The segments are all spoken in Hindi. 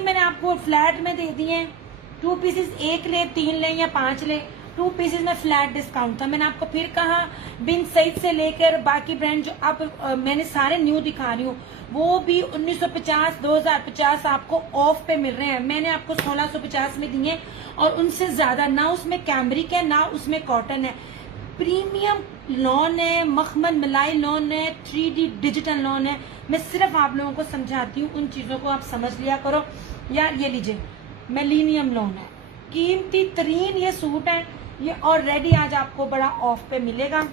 नहीं मैंने आपको फ्लैट में दे दिए हैं, 2 पीसेस 1 ले 3 ले या 5 ले, 2 पीसेस में फ्लैट डिस्काउंट था। मैंने आपको फिर कहा बिन सईद से लेकर बाकी ब्रांड जो अब मैंने सारे न्यू दिखा रही हूँ वो भी 1950 2050 आपको ऑफ पे मिल रहे हैं। मैंने आपको 1650 में दिए और उनसे ज्यादा ना उसमें कैमरिक है ना उसमें कॉटन है, प्रीमियम लॉन है, मखमल मलाई लॉन है, 3D डिजिटल लॉन है। मैं सिर्फ आप लोगों को समझाती हूँ, उन चीजों को आप समझ लिया करो। यार ये लीजिए मिलीनियम लॉन है, कीमती तरीन ये सूट है, ये ऑलरेडी आज आपको बड़ा ऑफ पे मिलेगा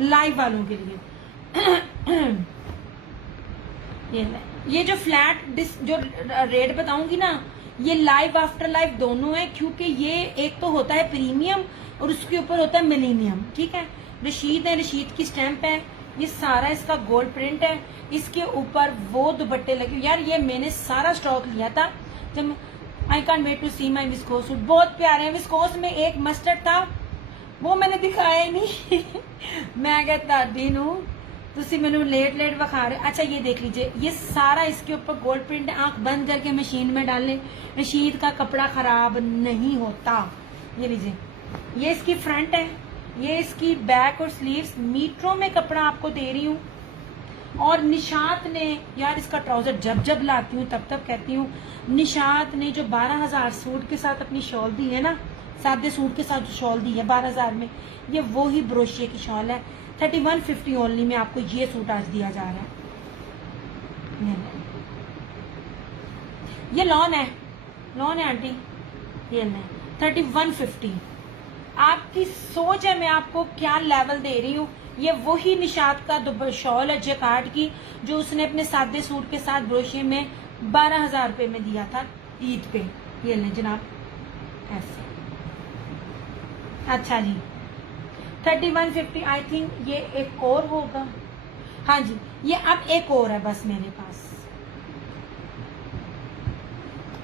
लाइव वालों के लिए। ये जो फ्लैट जो रेट बताऊंगी ना, ये लाइव आफ्टर लाइव दोनों है, क्योंकि ये एक तो होता है प्रीमियम और उसके ऊपर होता है मिलीनियम। ठीक है, रशीद है, रशीद की स्टैंप है, ये सारा इसका गोल्ड प्रिंट है, इसके ऊपर वो दुपट्टे लगे। यार ये मैंने सारा स्टॉक लिया था जब I can't wait to see my viscose suit, बहुत प्यारे हैं। विस्कोस में एक मस्टर्ड था वो मैंने दिखाया ही नहीं मैं कहता दिन हूँ तुसी मैंने लेट विखा रहे। अच्छा ये देख लीजिए, ये सारा इसके ऊपर गोल्ड प्रिंट है, आंख बंद करके मशीन में डालें, रशीद का कपड़ा खराब नहीं होता। ये लीजिए, ये इसकी फ्रंट है, ये इसकी बैक और स्लीव्स, मीटरों में कपड़ा आपको दे रही हूँ। और निशात ने, यार इसका ट्राउजर जब जब लाती हूँ तब तब कहती हूँ, निशात ने जो 12,000 सूट के साथ अपनी शॉल दी है ना, सादे सूट के साथ जो शॉल दी है 12,000 में, ये वो ही ब्रोशिया की शॉल है। 3150 ओनली में आपको ये सूट आज दिया जा रहा है। ये लॉन है, लॉन है आंटी, ये नहीं 3150। आपकी सोच है मैं आपको क्या लेवल दे रही हूँ। ये वही निशात का शॉल है जैकार्ड की, जो उसने अपने सादे सूट के साथ ब्रोशिये में 12,000 रुपए में दिया था ईद पे। ये ले जनाब ऐसे। अच्छा जी 3150 आई थिंक ये एक और होगा। हाँ जी ये अब एक और है बस मेरे पास।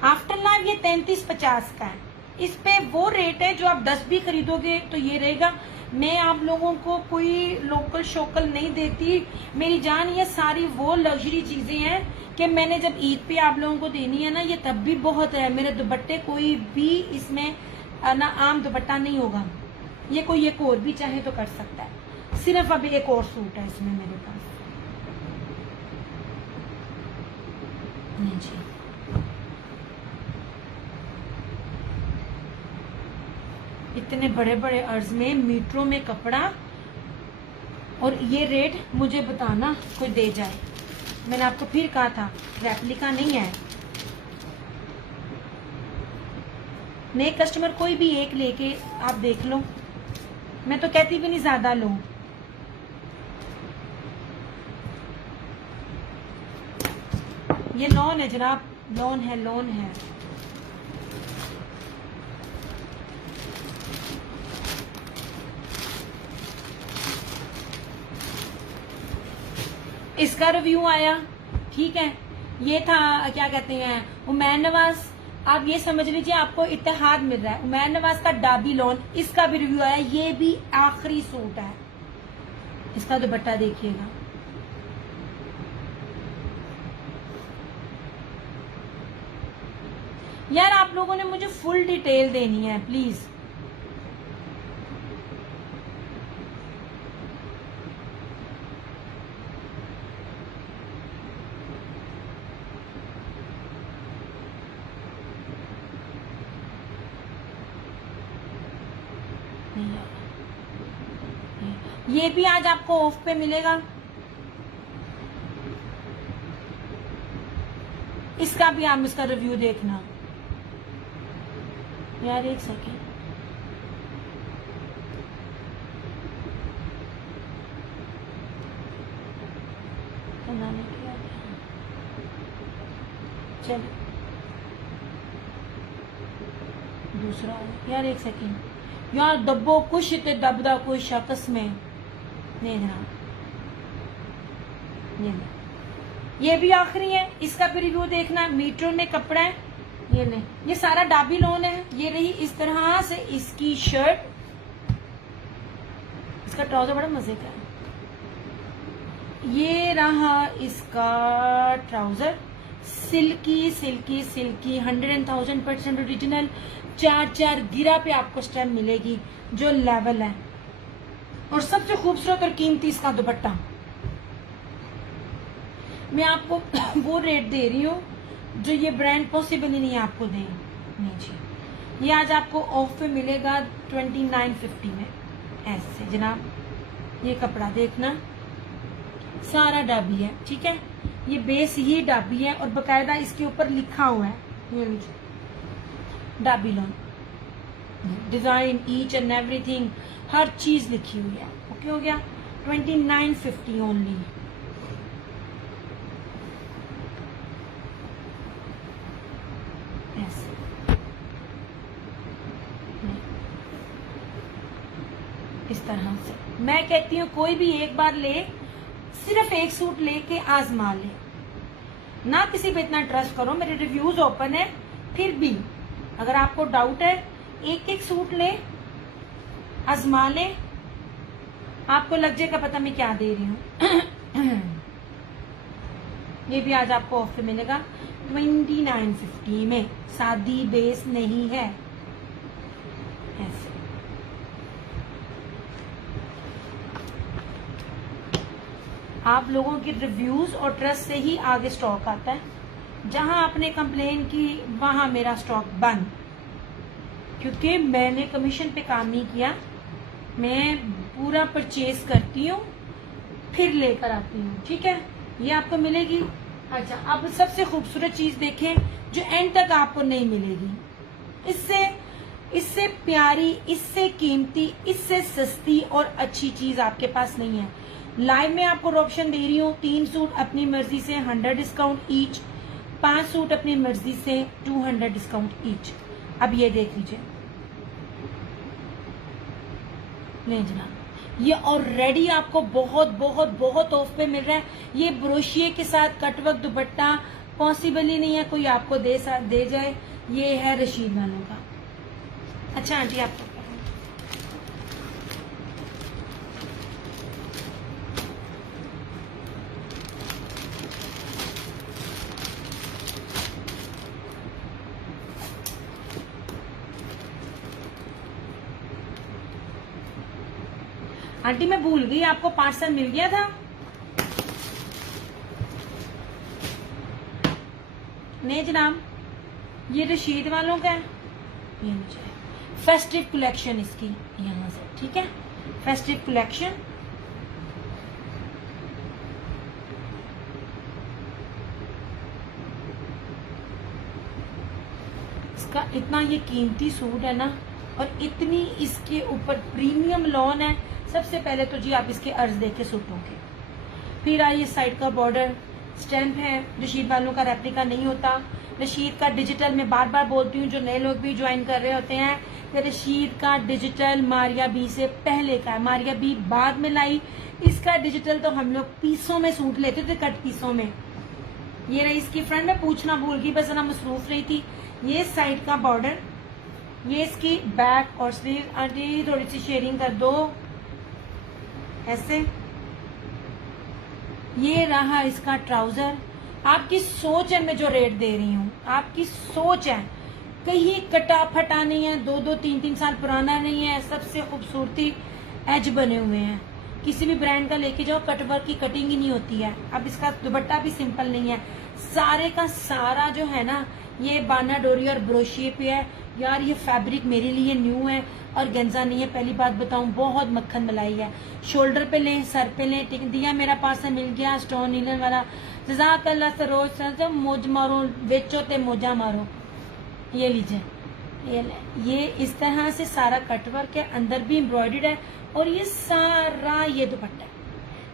आफ्टर लाइफ ये 3350 का है, इस पे वो रेट है जो आप 10 भी खरीदोगे तो ये रहेगा। मैं आप लोगों को कोई लोकल शोकल नहीं देती मेरी जान, ये सारी वो लग्जरी चीजें हैं कि मैंने जब ईद पे आप लोगों को देनी है ना, ये तब भी बहुत है। मेरे दुपट्टे कोई भी इसमें ना आम दुपट्टा नहीं होगा, ये कोई एक और भी चाहे तो कर सकता है। सिर्फ अभी एक और सूट है इसमें मेरे पास। नहीं जी इतने बड़े बड़े अर्ज में मीटरों में कपड़ा और ये रेट मुझे बताना कोई दे जाए। मैंने आपको फिर कहा था रेप्लिका नहीं है। नए कस्टमर कोई भी एक लेके आप देख लो, मैं तो कहती भी नहीं ज्यादा लो। ये लॉन है जनाब, लॉन है, लॉन है। इसका रिव्यू आया, ठीक है, ये था क्या कहते हैं उमैर नवाज। आप ये समझ लीजिए आपको इत्तेहाद मिल रहा है। उमैर नवाज का डाबी लॉन, इसका भी रिव्यू आया, ये भी आखिरी सूट है। इसका दुपट्टा देखिएगा, यार आप लोगों ने मुझे फुल डिटेल देनी है प्लीज। ये भी आज आपको ऑफ पे मिलेगा। इसका भी आप इसका रिव्यू देखना। यार एक सेकेंड, बनाने के चल दूसरा। यार एक सेकेंड, यार दब्बो कुछ ते दबदा कोई शख्स में नहीं जनाब। ये भी आखिरी है, इसका भी रिव्यू देखना। मीटर में कपड़ा है, ये नहीं, ये सारा डाबी लोन है। ये रही इस तरह से इसकी शर्ट, इसका ट्राउजर बड़ा मजे का है। ये रहा इसका trouser, silky silky silky 100,000% original. 4 गिरा पे आपको स्टेम मिलेगी जो लेवल है। और सबसे खूबसूरत और कीमती इसका दुपट्टा, मैं आपको वो रेट दे रही हूँ जो ये ब्रांड पॉसिबल ही नहीं आपको दे। नहीं जी, ये आज आपको ऑफ पे मिलेगा 2950 में ऐसे जनाब। ये कपड़ा देखना, सारा डाबी है, ठीक है। ये बेस ही डाबी है और बकायदा इसके ऊपर लिखा हुआ है, ये लीजिए डाबी lawn, design each and everything, हर चीज लिखी हुई है। ओके हो गया, 2950 ओनली। इस तरह से मैं कहती हूँ कोई भी एक बार ले, सिर्फ एक सूट लेके आजमा ले, ना किसी पे इतना ट्रस्ट करो। मेरे रिव्यूज ओपन है, फिर भी अगर आपको डाउट है एक एक सूट ले, आजमा ले, आपको लग जाएगा पता मैं क्या दे रही हूँ। ये भी आज आपको ऑफ पे मिलेगा 2950 में, सादी बेस नहीं है ऐसे। आप लोगों की रिव्यूज और ट्रस्ट से ही आगे स्टॉक आता है। जहां आपने कंप्लेन की वहां मेरा स्टॉक बंद, क्योंकि मैंने कमीशन पे काम नहीं किया। मैं पूरा परचेज करती हूँ फिर लेकर आती हूँ, ठीक है। ये आपको मिलेगी। अच्छा, अब सबसे खूबसूरत चीज देखें जो एंड तक आपको नहीं मिलेगी। इससे प्यारी, इससे कीमती, इससे सस्ती और अच्छी चीज आपके पास नहीं है। लाइव में आपको ऑप्शन दे रही हूँ 3 सूट अपनी मर्जी से 100 डिस्काउंट ईच, 5 सूट अपनी मर्जी से 200 डिस्काउंट ईच। अब ये देख लीजिए, नहीं जनाब, ये ऑलरेडी आपको बहुत बहुत बहुत ऑफ पे मिल रहा है। ये ब्रोशिये के साथ कटवर्क दुपट्टा पॉसिबल ही नहीं है कोई आपको दे जाए। ये है रशीद वालों का। अच्छा आंटी, आपको आंटी मैं भूल गई, आपको पार्सल मिल गया था? नहीं जनाब, ये रशीद वालों का है। ये मुझे फेस्टिव कलेक्शन इसकी यहाँ से, ठीक है, फेस्टिव कलेक्शन। इसका इतना ये कीमती सूट है ना, और इतनी इसके ऊपर प्रीमियम लॉन है। सबसे पहले तो जी आप इसके अर्ज देके सूटोगे, फिर आइए साइड का बॉर्डर स्टैम्प है। रशीद वालों का रेप्लिका नहीं होता। रशीद का डिजिटल, मैं बार बार बोलती हूँ, जो नए लोग भी ज्वाइन कर रहे होते हैं, कि रशीद का डिजिटल मारिया बी से पहले का है, मारिया बी बाद में लाई। इसका डिजिटल तो हम लोग पीसों में सूट लेते थे, कट पीसों में। ये रही इसकी फ्रंट, में पूछना भूल गई, बस ना मसरूफ रही थी। ये साइड का बॉर्डर, ये इसकी बैक और स्लीव। आंटी थोड़ी सी शेयरिंग कर दो ऐसे। ये रहा इसका ट्राउजर। आपकी सोच है, मैं जो रेट दे रही हूँ आपकी सोच है, कहीं कटा फटा नहीं है, 2-2, 3-3 साल पुराना नहीं है। सबसे खूबसूरती एज बने हुए हैं। किसी भी ब्रांड का लेके जाओ, कटवर्क की कटिंग ही नहीं होती है। अब इसका दुपट्टा भी सिंपल नहीं है, सारे का सारा जो है ना, ये बाना डोरी और ब्रोशिये पे है। यार ये फैब्रिक मेरे लिए न्यू है और गेंजा नहीं है। पहली बात बताऊं, बहुत मक्खन मलाई है। शोल्डर पे लें, सर पे लें, टिक दिया मेरा पास मिल गया स्टोन नीलन वाला। जज़ाकल्लाह सरोज सर, मौज मारो, बेचो ते मौजा मारो। ये लीजिए, ये इस तरह से सारा कटवर्क है, अंदर भी एम्ब्रॉयडर्ड है। और ये सारा ये दुपट्टा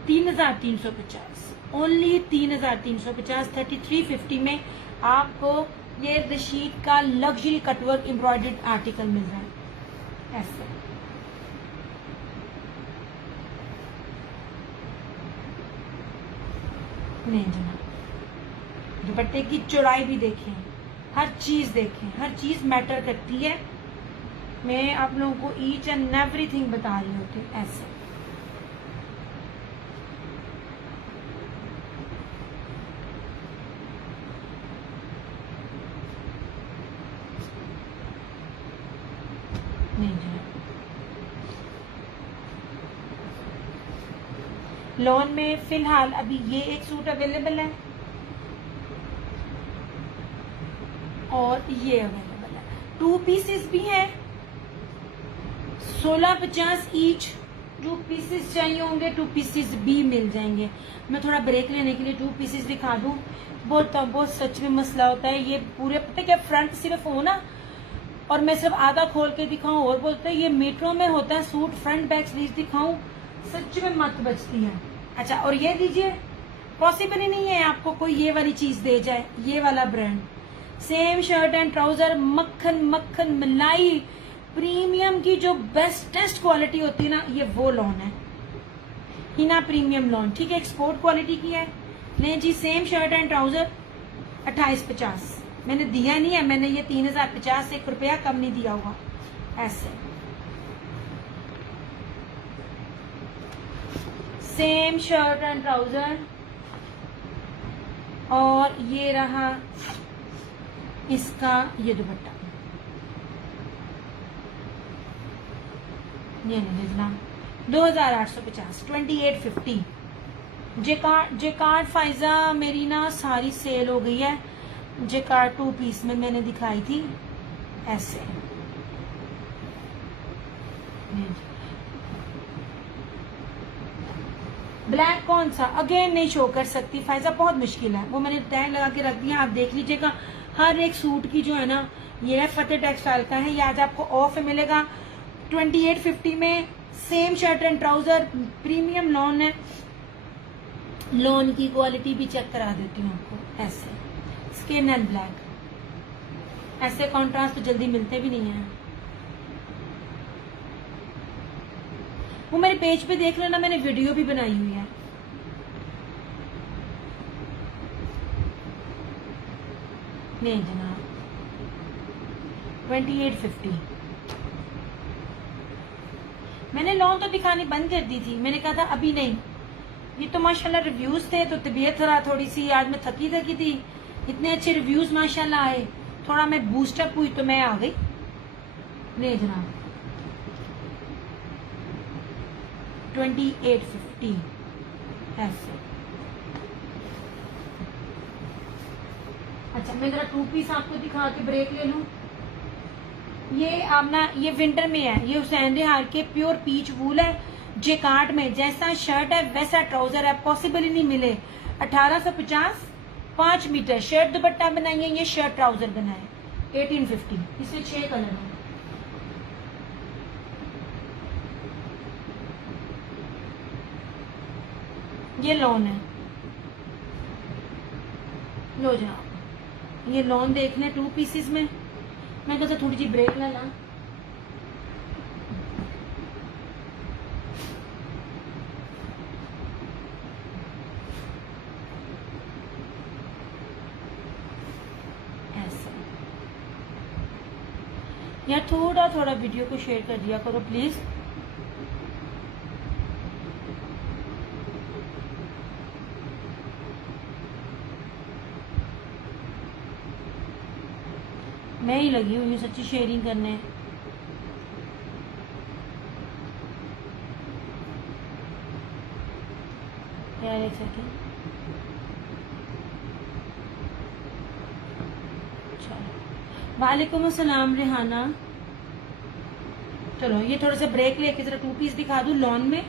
3350, ओनली 3350, 3350 में आपको ये रशीद का लग्जरी कटवर्क एम्ब्रॉयडर्ड आर्टिकल मिल रहा है ऐसे। नहीं जनाब, दुपट्टे की चौड़ाई भी देखें, हर चीज देखें, हर चीज मैटर करती है। मैं आप लोगों को ईच एंड एवरीथिंग बता रही होती हूँ ऐसे। नहीं जी, लॉन में फिलहाल अभी ये एक सूट अवेलेबल है और ये अवेलेबल है। 2 पीसेस भी हैं, 1650 ईच। 2 पीसेस चाहिए होंगे 2 पीसेस भी मिल जाएंगे। मैं थोड़ा ब्रेक लेने के लिए 2 पीसेस दिखा दूं। बहुत सच में मसला होता है ये पूरे, पता क्या, फ्रंट सिर्फ हो ना और मैं सिर्फ आधा खोल के दिखाऊं और बोलते हैं ये मेट्रो में होता है सूट फ्रंट बैक स्लीव दिखाऊं, सच में मत बचती है। अच्छा, और ये दीजिए, पॉसिबल ही नहीं है आपको कोई ये वाली चीज दे जाए, ये वाला brand. Same shirt and trouser, मक्खन मक्खन मलाई, प्रीमियम की जो बेस्टेस्ट क्वालिटी होती है ना, ये वो लॉन है, हिना प्रीमियम लॉन, ठीक है, एक्सपोर्ट क्वालिटी की है। नहीं जी, सेम शर्ट एंड ट्राउजर 2850 मैंने दिया नहीं है, मैंने ये 3050 से 1 रुपया कम नहीं दिया हुआ। ऐसे सेम शर्ट एंड ट्राउजर, और ये रहा इसका ये दुपट्टा, ये नहीं लेना, 2850, 2850। जेकार्ड फाइजा मेरी ना सारी सेल हो गई है। जेकार्ड 2 पीस में मैंने दिखाई थी ऐसे। ब्लैक कौन सा अगेन नहीं शो कर सकती फाइजा, बहुत मुश्किल है, वो मैंने टैग लगा के रख दिया, आप देख लीजिएगा। हर एक सूट की जो है ना, ये है फतेह टेक्सटाइल का है, ये आज आपको ऑफ मिलेगा 2850 में। Same shirt and trouser, premium lawn है, लॉन की क्वालिटी भी चेक करा देती हूँ आपको। ऐसे स्किन एंड ब्लैक, ऐसे कॉन्ट्रास्ट तो जल्दी मिलते भी नहीं है। वो मेरे पेज पे देख लेना, मैंने वीडियो भी बनाई हुई है। नहीं जनाब, 2850। मैंने लॉन तो दिखानी बंद कर दी थी, मैंने कहा था अभी नहीं। ये तो माशाल्लाह रिव्यूज थे, तो तबीयत खराब थोड़ी सी, आज मैं थकी थी, इतने अच्छे रिव्यूज माशाल्लाह आए, थोड़ा मैं बूस्टअप हुई तो मैं आ गई। नहीं जनाब, 2850 ऐसे। अच्छा, मैं जरा 2 पीस आपको दिखा के ब्रेक ले लूं। ये आपना ये विंटर में है, ये हुसैन रिहार के प्योर पीच वूल है, जेकार्ड में, जैसा शर्ट है वैसा ट्राउजर है, पॉसिबल ही नहीं मिले। 1850, 5 मीटर शर्ट दुपट्टा बनाइए, ये शर्ट ट्राउजर बनाए 1850। इसमें 6 कलर हैं। ये लॉन है, लो जाओ, ये लॉन देख लें 2 पीसेस में। मैं कहता थोड़ी सी ब्रेक ले ला। ऐसे यार, थोड़ा थोड़ा वीडियो को शेयर कर दिया करो प्लीज। मैं ही लगी हुई हूँ सच्ची शेयरिंग करने। यार एक सेकेंड, वालेकुम अस्सलाम रेहाना। चलो ये थोड़ा सा ब्रेक लेके जरा 2 पीस दिखा दूं लॉन में।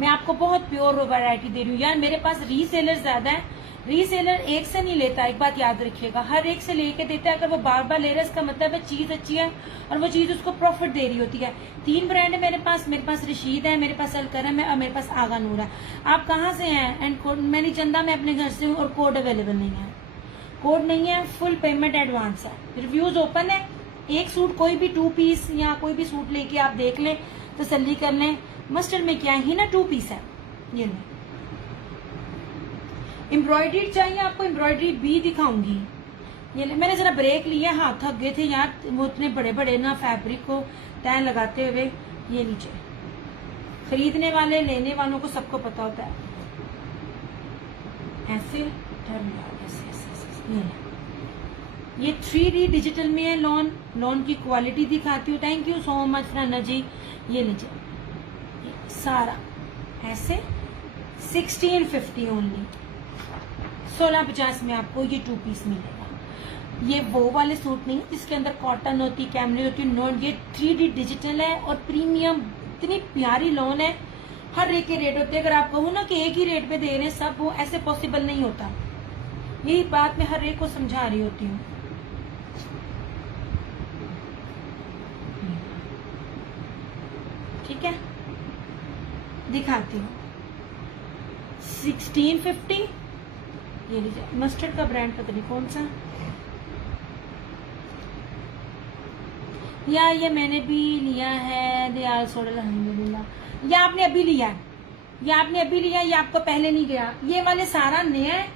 मैं आपको बहुत प्योर वैरायटी दे रही हूँ यार, मेरे पास रीसेलर ज्यादा है, रीसेलर एक से नहीं लेता, एक बात याद रखिएगा, हर एक से लेके देता है। अगर वो बार बार ले रहा है इसका मतलब है चीज अच्छी है और वो चीज उसको प्रॉफिट दे रही होती है। 3 ब्रांड है मेरे पास रशीद है, मेरे पास अलकरम है और मेरे पास आगा नूर है। आप कहाँ से हैं? एंड कोड मैंने चंदा, मैं अपने घर से हूँ और कोड अवेलेबल नहीं है, कोड नहीं है, फुल पेमेंट एडवांस है। रिव्यूज ओपन है, एक सूट कोई भी 2 पीस या कोई भी सूट लेके आप देख लें, तसल्ली कर लें। मस्टर्ड में क्या है ना, 2 पीस है। ये नहीं, एम्ब्रॉयडरी चाहिए आपको, एम्ब्रॉयडरी भी दिखाऊंगी। ये मैंने जरा ब्रेक लिया, हाथ थक गए थे यार, वो इतने बड़े बड़े ना फैब्रिक को तय लगाते हुए। ये नीचे खरीदने वाले लेने वालों को सबको पता होता है। ऐसे टर्न ऐसे ऐसे, ऐसे। ये 3D डिजिटल में है लॉन। लॉन की क्वालिटी दिखाती हूँ। Thank you so much Rana ji. ये लीजिए सारा ऐसे 1650 ओनली, 1650 में आपको ये 2 पीस मिलेगा। ये वो वाले सूट नहीं जिसके अंदर कॉटन होती, कैमरी होती, नॉन। ये 3D डिजिटल है और प्रीमियम, इतनी प्यारी लॉन है। हर एक के रेट होते हैं। अगर आप कहो ना कि एक ही रेट पे दे रहे हैं सब, वो ऐसे पॉसिबल नहीं होता। यही बात मैं हर एक को समझा रही होती हूँ। ठीक है, दिखाती हूँ। 1650। ये लीजिए, मस्टर्ड का ब्रांड पता नहीं कौन सा, या ये मैंने भी लिया है। दयाल सोडल अल्हम्दुलिल्लाह। या आपने अभी लिया है, या आपने अभी लिया, ये आपको पहले नहीं गया। ये वाले सारा नया है।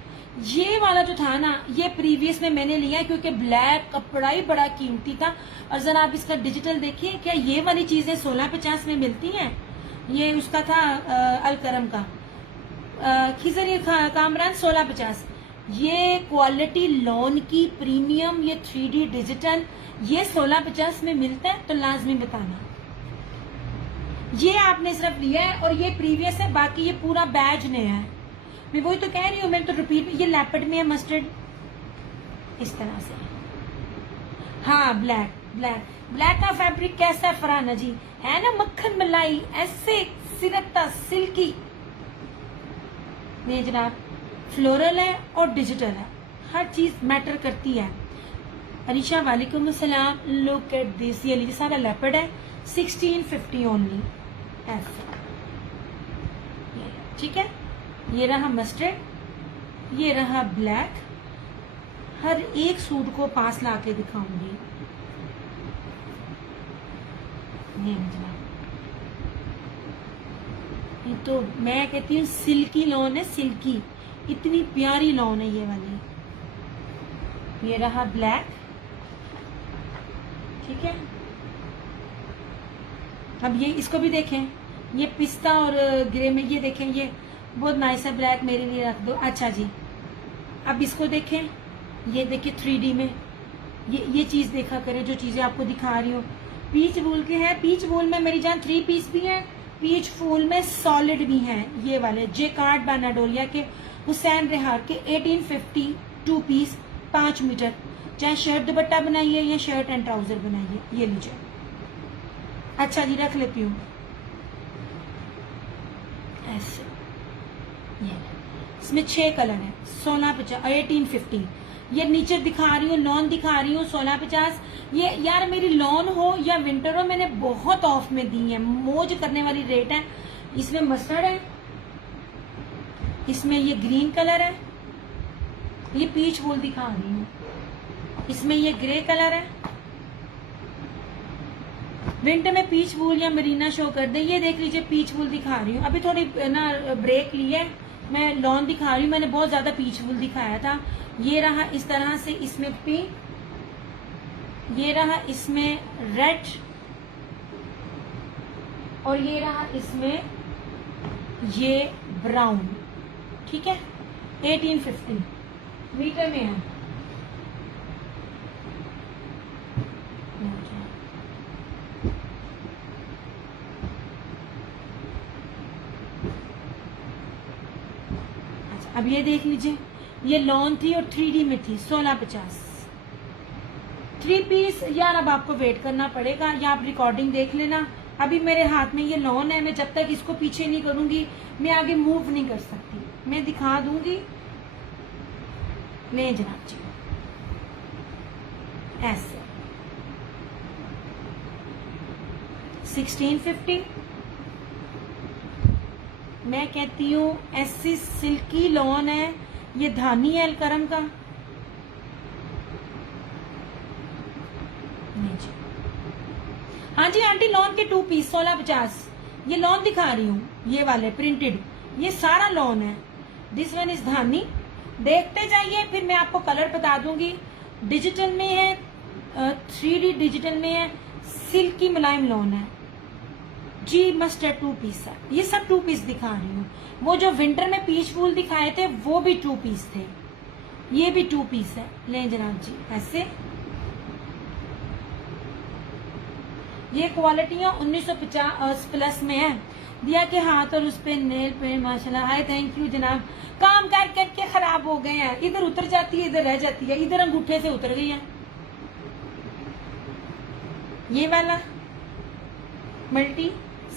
ये वाला जो था ना, ये प्रीवियस में मैंने लिया क्योंकि ब्लैक कपड़ा ही बड़ा कीमती था। और जरा आप इसका डिजिटल देखिए, क्या ये वाली चीजें 1650 में मिलती हैं। ये उसका था अलकरम का खिजर, ये कामरान 1650। ये क्वालिटी लॉन की प्रीमियम, ये 3D डिजिटल, ये 1650 में मिलता है तो लाजमी बताना। ये आपने सिर्फ लिया है और ये प्रीवियस है, बाकी ये पूरा बैज नया है। मैं वही तो कह रही हूँ, मैं तो रिपीट। ये लेपर्ड में है, मस्टर्ड इस तरह से। हाँ ब्लैक, ब्लैक का फैब्रिक कैसा है फरहाना जी, है ना मक्खन मलाई, ऐसे सिरकता सिल्की। नहीं जनाब, फ्लोरल है और डिजिटल है, हर चीज मैटर करती है। अरीशा वालेकुम अस्सलाम। लुक एट दिस, ये लीजिए सारा लेपर्ड है, 1650 ओनली ऐसे। ठीक है, ये रहा मस्टर्ड, ये रहा ब्लैक। हर एक सूट को पास ला के दिखाऊंगी। ये तो मैं कहती हूँ सिल्की लॉन है, सिल्की, इतनी प्यारी लॉन है ये वाली। ये रहा ब्लैक। ठीक है, अब ये इसको भी देखें, ये पिस्ता और ग्रे में, ये देखें, ये बहुत नाइस है। ब्लैक मेरे लिए रख दो। अच्छा जी, अब इसको देखें, ये देखिए 3D में। ये चीज देखा करें जो चीजें आपको दिखा रही हूँ। पीच वूल के हैं, पीच वूल में मेरी जान 3 पीस भी हैं, पीच वूल में सॉलिड भी हैं। ये वाले जेकार्ड बानाडोरिया के हुसैन रेहार के 1850 2 पीस 5 मीटर, चाहे शर्ट दुपट्टा बनाइए या शर्ट एंड ट्राउजर बनाइए। ये लीजिए। अच्छा जी, रख लेती हूँ ऐसे। ये इसमें 6 कलर है, 1650 1850। ये नीचे दिखा रही हूँ, लॉन दिखा रही हूँ 1650। ये यार मेरी लॉन हो या विंटर हो, मैंने बहुत ऑफ में दी है, मौज करने वाली रेट है। इसमें मस्टर्ड है, इसमें ये ग्रीन कलर है, ये पीच वूल दिखा रही हूँ, इसमें ये ग्रे कलर है। विंटर में पीच वूल या मरीना शो कर दे। ये देख लीजिए, पीच वूल दिखा रही हूँ। अभी थोड़ी ना ब्रेक ली है, मैं लॉन दिखा रही हूँ। मैंने बहुत ज्यादा पीच वूल दिखाया था। ये रहा इस तरह से, इसमें पिंक, ये रहा इसमें रेड, और ये रहा इसमें ये ब्राउन। ठीक है, 1850 मीटर में है। अच्छा, अब ये देख लीजिए, ये लॉन थी और 3D में थी, 1650 3 पीस। यार अब आपको वेट करना पड़ेगा, या आप रिकॉर्डिंग देख लेना। अभी मेरे हाथ में ये लॉन है, मैं जब तक इसको पीछे नहीं करूंगी मैं आगे मूव नहीं कर सकती। मैं दिखा दूंगी। नहीं जनाब जी, ऐसे 1650। मैं कहती हूँ ऐसी सिल्की लॉन है। ये धानी है अलकरम का। हाँ जी आंटी, लॉन के 2 पीस 1650। ये लॉन दिखा रही हूँ, ये वाले प्रिंटेड, ये सारा लॉन है। दिस वन इज धानी। देखते जाइए, फिर मैं आपको कलर बता दूंगी। डिजिटल में है, 3D डिजिटल में है, सिल्की मुलायम लॉन है जी। मस्टर्ड 2 पीस है। ये सब 2 पीस दिखा रही हूँ। वो जो विंटर में पीच वूल दिखाए थे वो भी 2 पीस थे। ये भी 2 पीस है, लें जनाब जी। ऐसे ये क्वालिटियां 1950 प्लस में है। दिया के हाथ और उस पे नेल पेंट माशाल्लाह। हाय थैंक यू जनाब। काम कर करके खराब हो गए हैं, इधर उतर जाती है, इधर रह जाती है, इधर अंगूठे से उतर गई है। ये वाला मल्टी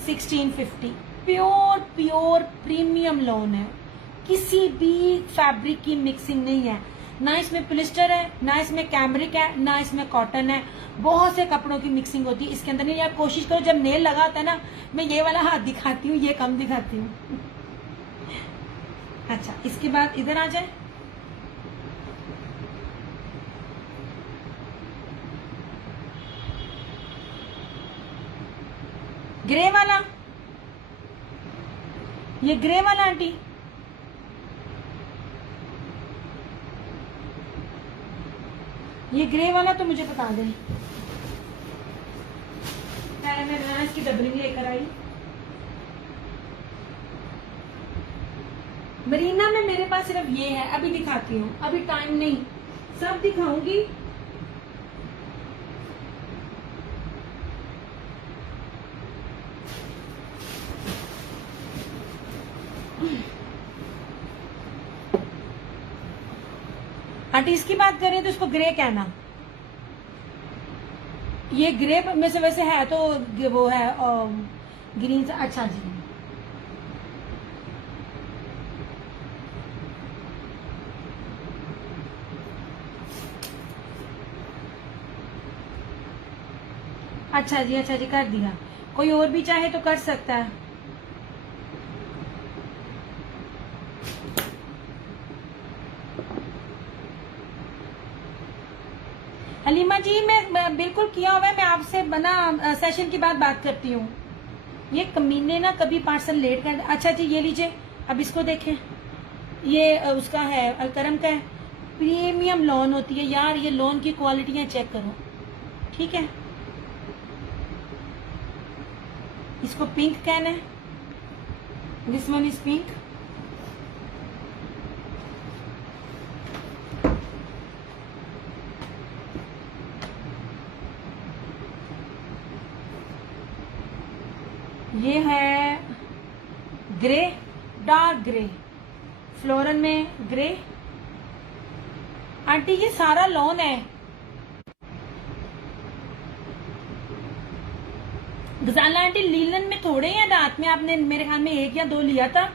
1650 प्योर प्रीमियम लॉन है, किसी भी फैब्रिक की मिक्सिंग नहीं है, ना इसमें पॉलिस्टर है, ना इसमें कैमरिक है, ना इसमें कॉटन है। बहुत से कपड़ों की मिक्सिंग होती है इसके अंदर नहीं। यार कोशिश करो, जब नेल लगा होता है ना, मैं ये वाला हाथ दिखाती हूँ, ये कम दिखाती हूँ। अच्छा, इसके बाद इधर आ जाए। ग्रे वाला, ये ग्रे वाला आंटी, ये ग्रे वाला तो मुझे बता दें। पहले मैं इसकी डबलिंग लेकर आई। मरीना में मेरे पास सिर्फ ये है, अभी दिखाती हूँ, अभी टाइम नहीं, सब दिखाऊंगी। आंटी इसकी बात करें तो इसको ग्रे कहना। ये ग्रे में से वैसे है तो वो है ग्रीन। अच्छा जी, अच्छा जी, अच्छा जी, कर दिया। कोई और भी चाहे तो कर सकता है। हलीमा जी मैं बिल्कुल किया हुआ है, मैं आपसे बना सेशन के बाद बात करती हूँ। ये कमीने ना कभी पार्सल लेट कर। अच्छा जी, ये लीजिए, अब इसको देखें। ये उसका है, अलकरम का है, प्रीमियम लॉन होती है यार। ये लॉन की क्वालिटियां चेक करो, ठीक है। इसको पिंक कहना है, दिस वन इज पिंक। ये है ग्रे, डार्क ग्रे, फ्लोरल में ग्रे। आंटी ये सारा लॉन है। गजाला आंटी लीलन में थोड़े हैं, रात में आपने मेरे ख्याल में 1 या 2 लिया था।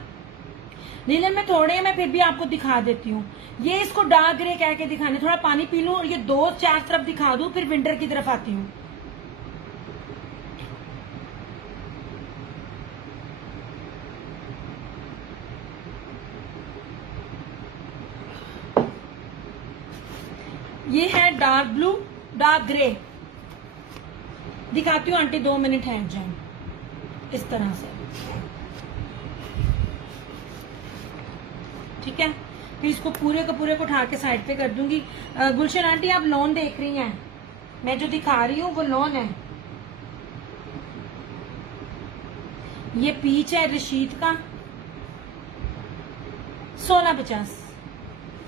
लीलन में थोड़े हैं, मैं फिर भी आपको दिखा देती हूँ। ये इसको डार्क ग्रे कह के दिखाने, थोड़ा पानी पी लूं और ये 2-4 तरफ दिखा दूं, फिर विंटर की तरफ आती हूँ। ये है डार्क ब्लू, डार्क ग्रे। दिखाती हूँ आंटी, 2 मिनट है जान, इस तरह से, ठीक है। फिर इसको पूरे को उठा के साइड पे कर दूंगी। गुलशन आंटी आप लॉन देख रही हैं, मैं जो दिखा रही हूँ वो लॉन है। ये पीच है रशीद का, 1650,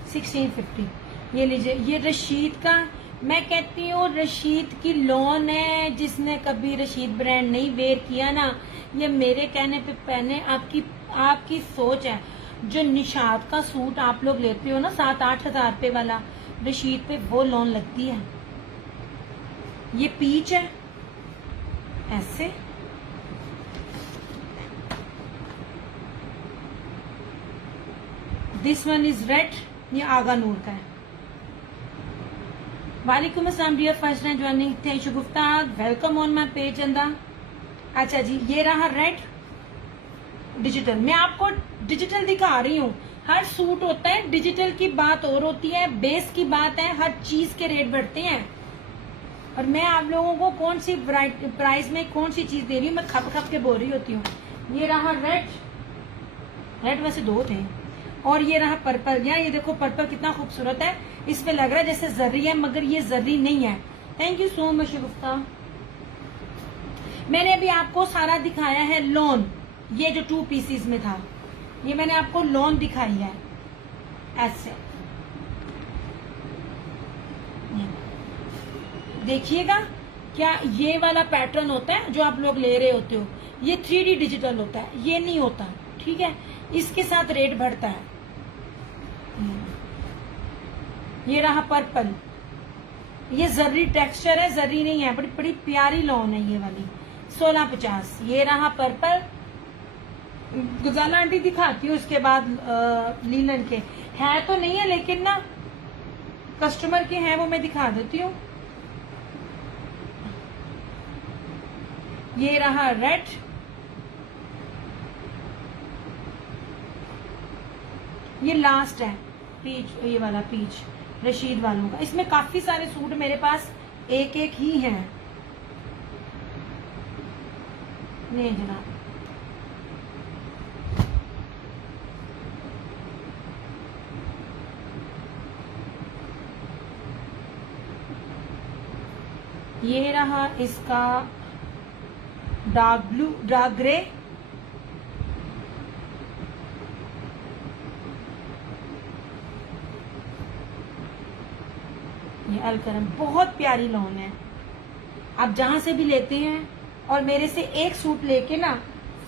1650। ये लीजिए, ये रशीद का। मैं कहती हूँ रशीद की लॉन है, जिसने कभी रशीद ब्रांड नहीं वेयर किया ना, ये मेरे कहने पे पहने। आपकी सोच है। जो निशात का सूट आप लोग लेते हो ना 7-8 हजार रुपए वाला, रशीद पे वो लॉन लगती है। ये पीच है ऐसे, दिस वन इज रेड, ये आगा नूर का है। वालेकुम अस्सलाम dear, first time joining, thank you Guftar, welcome on my page Chanda. अच्छा जी, ये रहा रेड डिजिटल। मैं आपको डिजिटल दिखा रही हूँ। हर सूट होता है, डिजिटल की बात और होती है, बेस की बात है, हर चीज के रेट बढ़ते हैं। और मैं आप लोगों को कौन सी प्राइस में कौन सी चीज दे रही हूँ, मैं खप के बोल रही होती हूँ। ये रहा रेड वैसे 2 थे, और ये रहा पर्पल। यार ये देखो पर्पल कितना खूबसूरत है, इसमें लग रहा है जैसे जर्री है, मगर ये जर्री नहीं है। Thank you so much Gufta. मैंने अभी आपको सारा दिखाया है लॉन, ये जो 2 पीसीज में था, ये मैंने आपको लॉन दिखाई है ऐसे। देखिएगा क्या ये वाला पैटर्न होता है जो आप लोग ले रहे होते हो, ये 3D डिजिटल होता है, ये नहीं होता, ठीक है। इसके साथ रेट बढ़ता है। ये रहा पर्पल, ये जर्री टेक्सचर है, जर्री नहीं है, बड़ी बड़ी प्यारी लॉन है ये वाली, 1650। ये रहा पर्पल, गुजाला आंटी दिखाती हूँ इसके बाद लीलन के है तो नहीं है, लेकिन ना कस्टमर के हैं वो मैं दिखा देती हूँ। ये रहा रेड, ये लास्ट है पीच, ये वाला पीच रशीद वालों का। इसमें काफी सारे सूट मेरे पास एक एक ही हैं। नहीं जनाब, ये रहा इसका डार्क ब्लू, डार्क ग्रे, ये अलकरम, बहुत प्यारी लॉन है। आप जहां से भी लेते हैं और मेरे से एक सूट लेके ना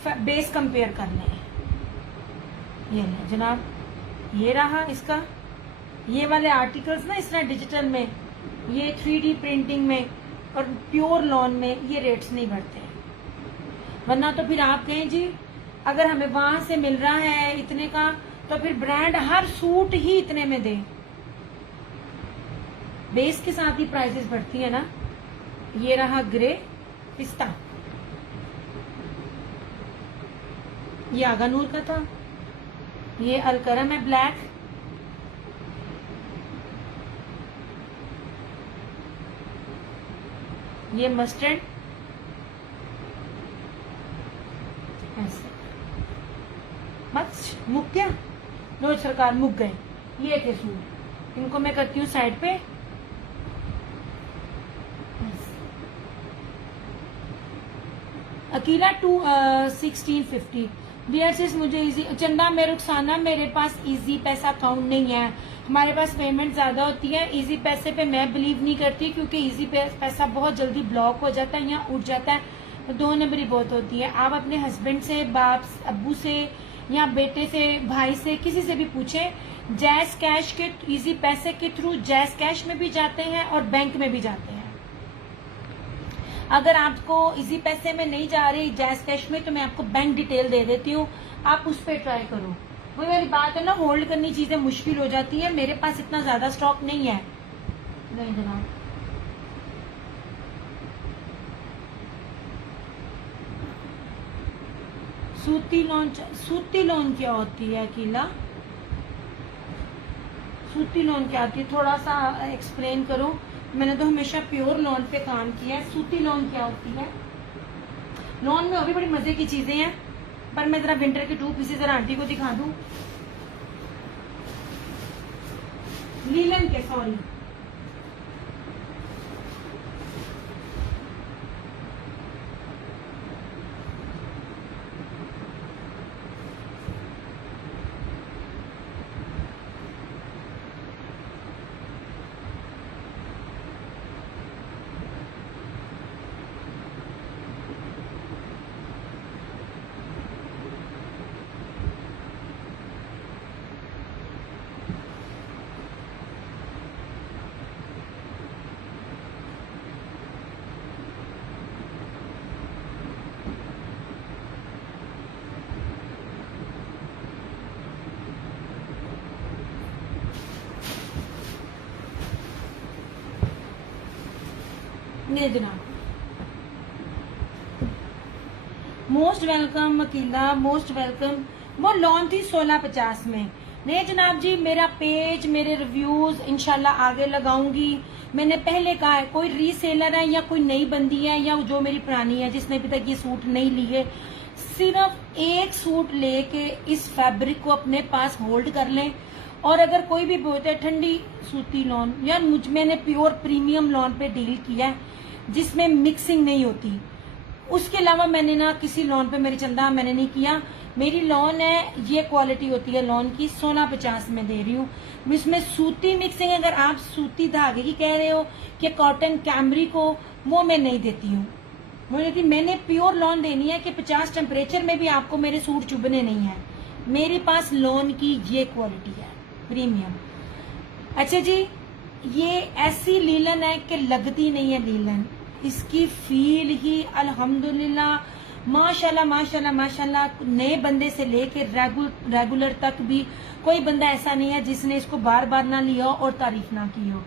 बेस कंपेयर कर लें। ये ले जनाब, ये रहा इसका, ये वाले आर्टिकल्स ना इस तरह डिजिटल में, ये 3D प्रिंटिंग में और प्योर लॉन में ये रेट्स नहीं बढ़ते हैं। वरना तो फिर आप कहें जी अगर हमें वहां से मिल रहा है इतने का तो फिर ब्रांड हर सूट ही इतने में दे, बेस के साथ ही प्राइसेस बढ़ती है ना। ये रहा ग्रे पिस्ता, ये आगा नूर का था, ये अलकरम है ब्लैक, ये मस्टर्ड, ऐसे मत मुक गया, रोज सरकार मुक गए। ये थे सूट, इनको मैं करती हूँ साइड पे। अकीला 1650 डियर सिस, मुझे इजी चंदा में रुखसाना, मेरे पास इजी पैसा अकाउंट नहीं है, हमारे पास पेमेंट ज्यादा होती है। इजी पैसे पे मैं बिलीव नहीं करती क्योंकि इजी पैसा बहुत जल्दी ब्लॉक हो जाता है या उठ जाता है, तो 2 नंबरी बहुत होती है। आप अपने हस्बैंड से, बाप अब्बू से या बेटे से, भाई से, किसी से भी पूछें। जैस कैश के इजी पैसे के थ्रू जैस कैश में भी जाते हैं और बैंक में भी जाते हैं। अगर आपको इजी पैसे में नहीं जा रही जैस कैश में, तो मैं आपको बैंक डिटेल दे देती हूँ, आप उस पर ट्राई करो। वही वाली बात है ना, होल्ड करनी चीजें मुश्किल हो जाती है। मेरे पास इतना ज्यादा स्टॉक नहीं है। नहीं जनाब, सूती लोन क्या होती है अकीला? सूती लोन क्या होती है, थोड़ा सा एक्सप्लेन करो। मैंने तो हमेशा प्योर लोन पे काम किया है, सूती लोन क्या होती है? लोन में और भी बड़ी मजे की चीजें हैं, पर मैं जरा विंटर के 2 पीसेस जरा आंटी को दिखा दूं। लीलन के, सॉरी, नहीं जनाब, most welcome Akila, most welcome. वो लॉन थी 1650 में। नहीं जनाब जी, मेरा पेज, मेरे रिव्यूज इंशाल्लाह आगे लगाऊंगी। मैंने पहले कहा है, कोई रीसेलर है या कोई नई बंदी है या जो मेरी पुरानी है जिसने अभी तक ये सूट नहीं लिए, सिर्फ एक सूट लेके इस फैब्रिक को अपने पास होल्ड कर लें। और अगर कोई भी बोलते है ठंडी सूती लॉन, यार मैंने प्योर प्रीमियम लॉन पे डील किया है जिसमें मिक्सिंग नहीं होती। उसके अलावा मैंने ना किसी लॉन पे मेरी चंदा मैंने नहीं किया। मेरी लॉन है, ये क्वालिटी होती है लॉन की, 1650 में दे रही हूँ। इसमें सूती मिक्सिंग, अगर आप सूती धागे की कह रहे हो कि कॉटन कैमरी को, वो मैं नहीं देती हूँ। मैंने प्योर लॉन देनी है कि 50 टेम्परेचर में भी आपको मेरे सूट चुभने नहीं है। मेरे पास लॉन की ये क्वालिटी है प्रीमियम। अच्छा जी, ये ऐसी लीलन है कि लगती नहीं है लीलन, इसकी फील ही अल्हम्दुलिल्लाह माशाल्लाह माशाल्लाह माशाल्लाह, नए बंदे से लेके रेगुलर तक भी कोई बंदा ऐसा नहीं है जिसने इसको बार बार ना लिया और तारीफ ना की हो।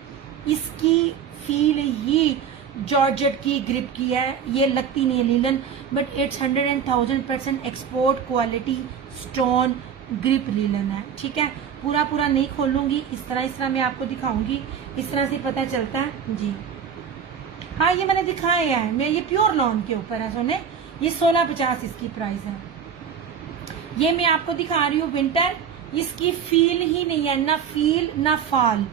इसकी फील ही जॉर्जेट की ग्रिप की है, ये लगती नहीं है linen, but it's 100,000% export quality stone grip linen है। ठीक है, पूरा पूरा नहीं खोलूंगी, इस तरह मैं आपको दिखाऊंगी, इस तरह से पता चलता है जी। हाँ, ये मैंने दिखाया है, मैं ये प्योर लॉन के ऊपर है सोने, ये 1650 इसकी प्राइस है। ये मैं आपको दिखा रही हूँ विंटर, इसकी फील ही नहीं है, ना फील ना फाल।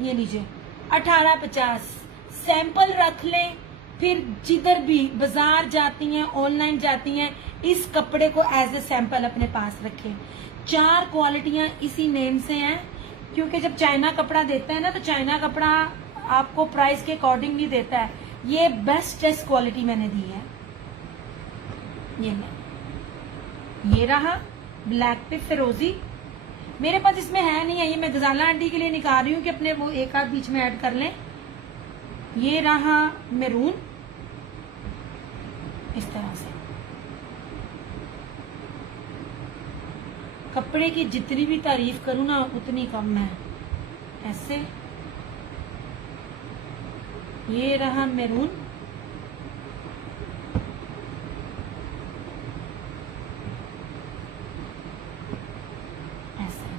ये लीजिए 1850, सैंपल रख लें, फिर जिधर भी बाजार जाती हैं, ऑनलाइन जाती हैं, इस कपड़े को एज ए सैंपल अपने पास रखें। 4 क्वालिटियां इसी नेम से हैं, क्योंकि जब चाइना कपड़ा देता है ना, तो चाइना कपड़ा आपको प्राइस के अकॉर्डिंग नहीं देता है। ये बेस्ट क्वालिटी मैंने दी है। ये रहा ब्लैक पे फिरोजी, मेरे पास इसमें है नहीं है, ये मैं गजाला आंटी के लिए निकाल रही हूँ कि अपने वो एक आध बीच में ऐड कर लें। ये रहा मैरून, इस तरह से। कपड़े की जितनी भी तारीफ करूँ ना उतनी कम है। ऐसे ये रहा मैरून, ऐसे।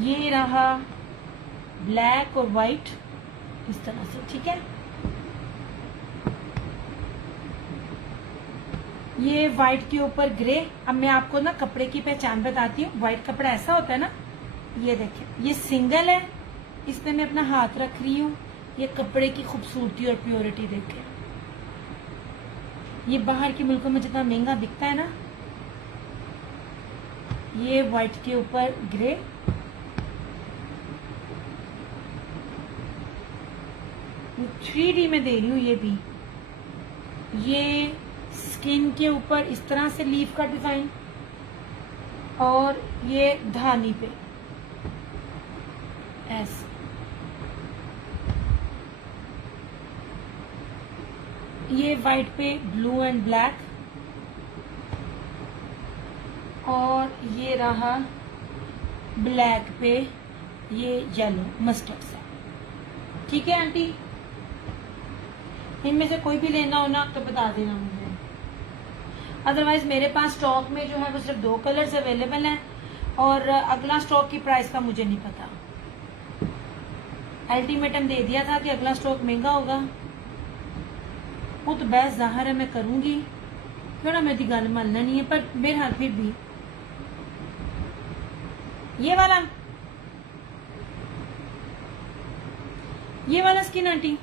ये रहा ब्लैक और वाइट, इस तरह से। ठीक है, ये व्हाइट के ऊपर ग्रे। अब मैं आपको ना कपड़े की पहचान बताती हूँ। व्हाइट कपड़ा ऐसा होता है ना, ये देखें, ये सिंगल है, इसमें मैं अपना हाथ रख रही हूँ। ये कपड़े की खूबसूरती और प्योरिटी देखें। ये बाहर के मुल्कों में जितना महंगा दिखता है ना, ये व्हाइट के ऊपर ग्रे, ये 3D में दे रही हूँ। ये भी, ये स्किन के ऊपर इस तरह से लीफ का डिजाइन, और ये धानी पे ऐसे। ये वाइट पे ब्लू एंड ब्लैक, और ये रहा ब्लैक पे ये येलो मस्टर्ड सा। ठीक है आंटी, इनमें से कोई भी लेना हो ना तो बता देना मुझे। अदरवाइज मेरे पास स्टॉक में जो है वो सिर्फ 2 कलर्स अवेलेबल हैं, और अगला स्टॉक की प्राइस का मुझे नहीं पता। अल्टीमेटम दे दिया था कि अगला स्टॉक महंगा होगा, वो तो बस जाहिर है मैं करूंगी, थोड़ा मेरी गल मानना नहीं है, पर मेरे हाथ फिर भी ये वाला स्किन आंटी,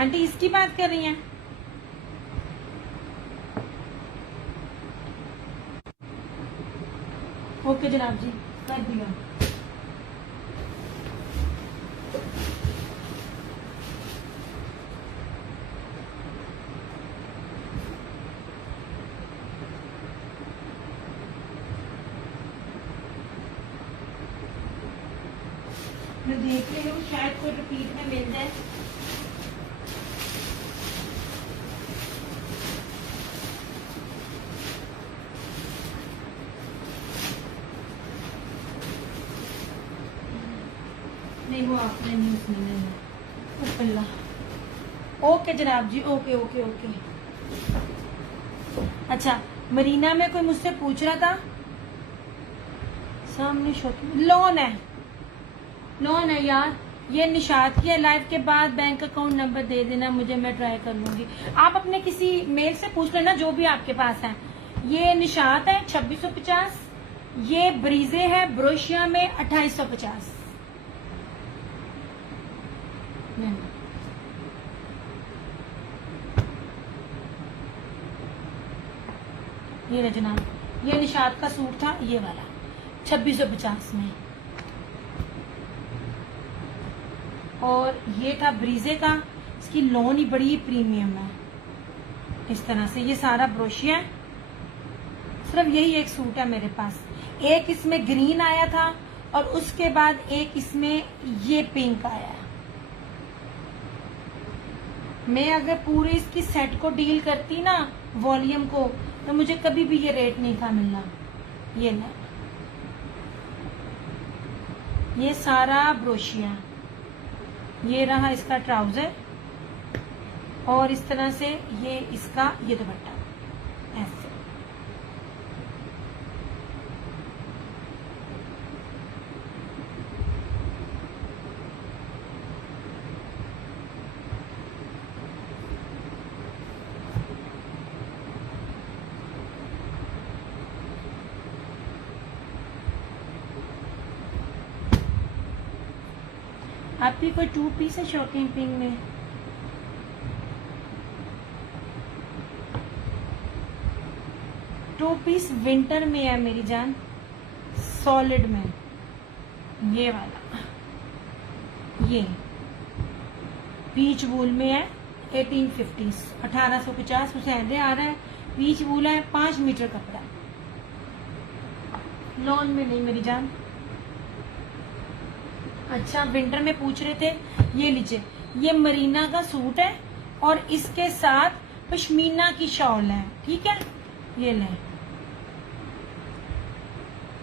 आंटी इसकी बात कर रही हैं? ओके जनाब जी, कर दिया। मैं देख रही हूँ शायद कोई रिपीट में मिल जाए। नहीं, वो आपने नहीं, उसमें नहीं। अल्लाह। ओके जनाब जी, ओके ओके ओके। अच्छा, मरीना में कोई मुझसे पूछ रहा था, सामने लोन है यार। ये निशात की है। लाइव के बाद बैंक अकाउंट नंबर दे देना मुझे, मैं ट्राई कर लूंगी। आप अपने किसी मेल से पूछ लेना जो भी आपके पास है। ये निशात है 2650, ये ब्रीजे है ब्रोशिया में 2850। ये रजना, ये निशात का सूट था, ये वाला 2650 में। और ये था ब्रीजे का, इसकी लोन ही बड़ी प्रीमियम है। इस तरह से ये सारा ब्रोशिया है। सिर्फ यही एक सूट है मेरे पास। एक इसमें ग्रीन आया था और उसके बाद एक इसमें ये पिंक आया। मैं अगर पूरे इसकी सेट को डील करती ना, वॉल्यूम को, तो मुझे कभी भी ये रेट नहीं था मिलना। ये ना, ये सारा ब्रोशिया, ये रहा इसका ट्राउजर और इस तरह से ये इसका ये दुपट्टा ऐसे। आपकी कोई 2 पीस है शॉकिंग पिंक में? टू पीस विंटर में है मेरी जान, सॉलिड में। ये वाला, ये पीच वूल में है 1850, 1850 उसे ऐसे आ रहा है। पीच वूल है, 5 मीटर कपड़ा, लॉन में नहीं मेरी जान। अच्छा, विंटर में पूछ रहे थे, ये लीजिए, ये मरीना का सूट है और इसके साथ पश्मीना की शॉल है। ठीक है, ये ले,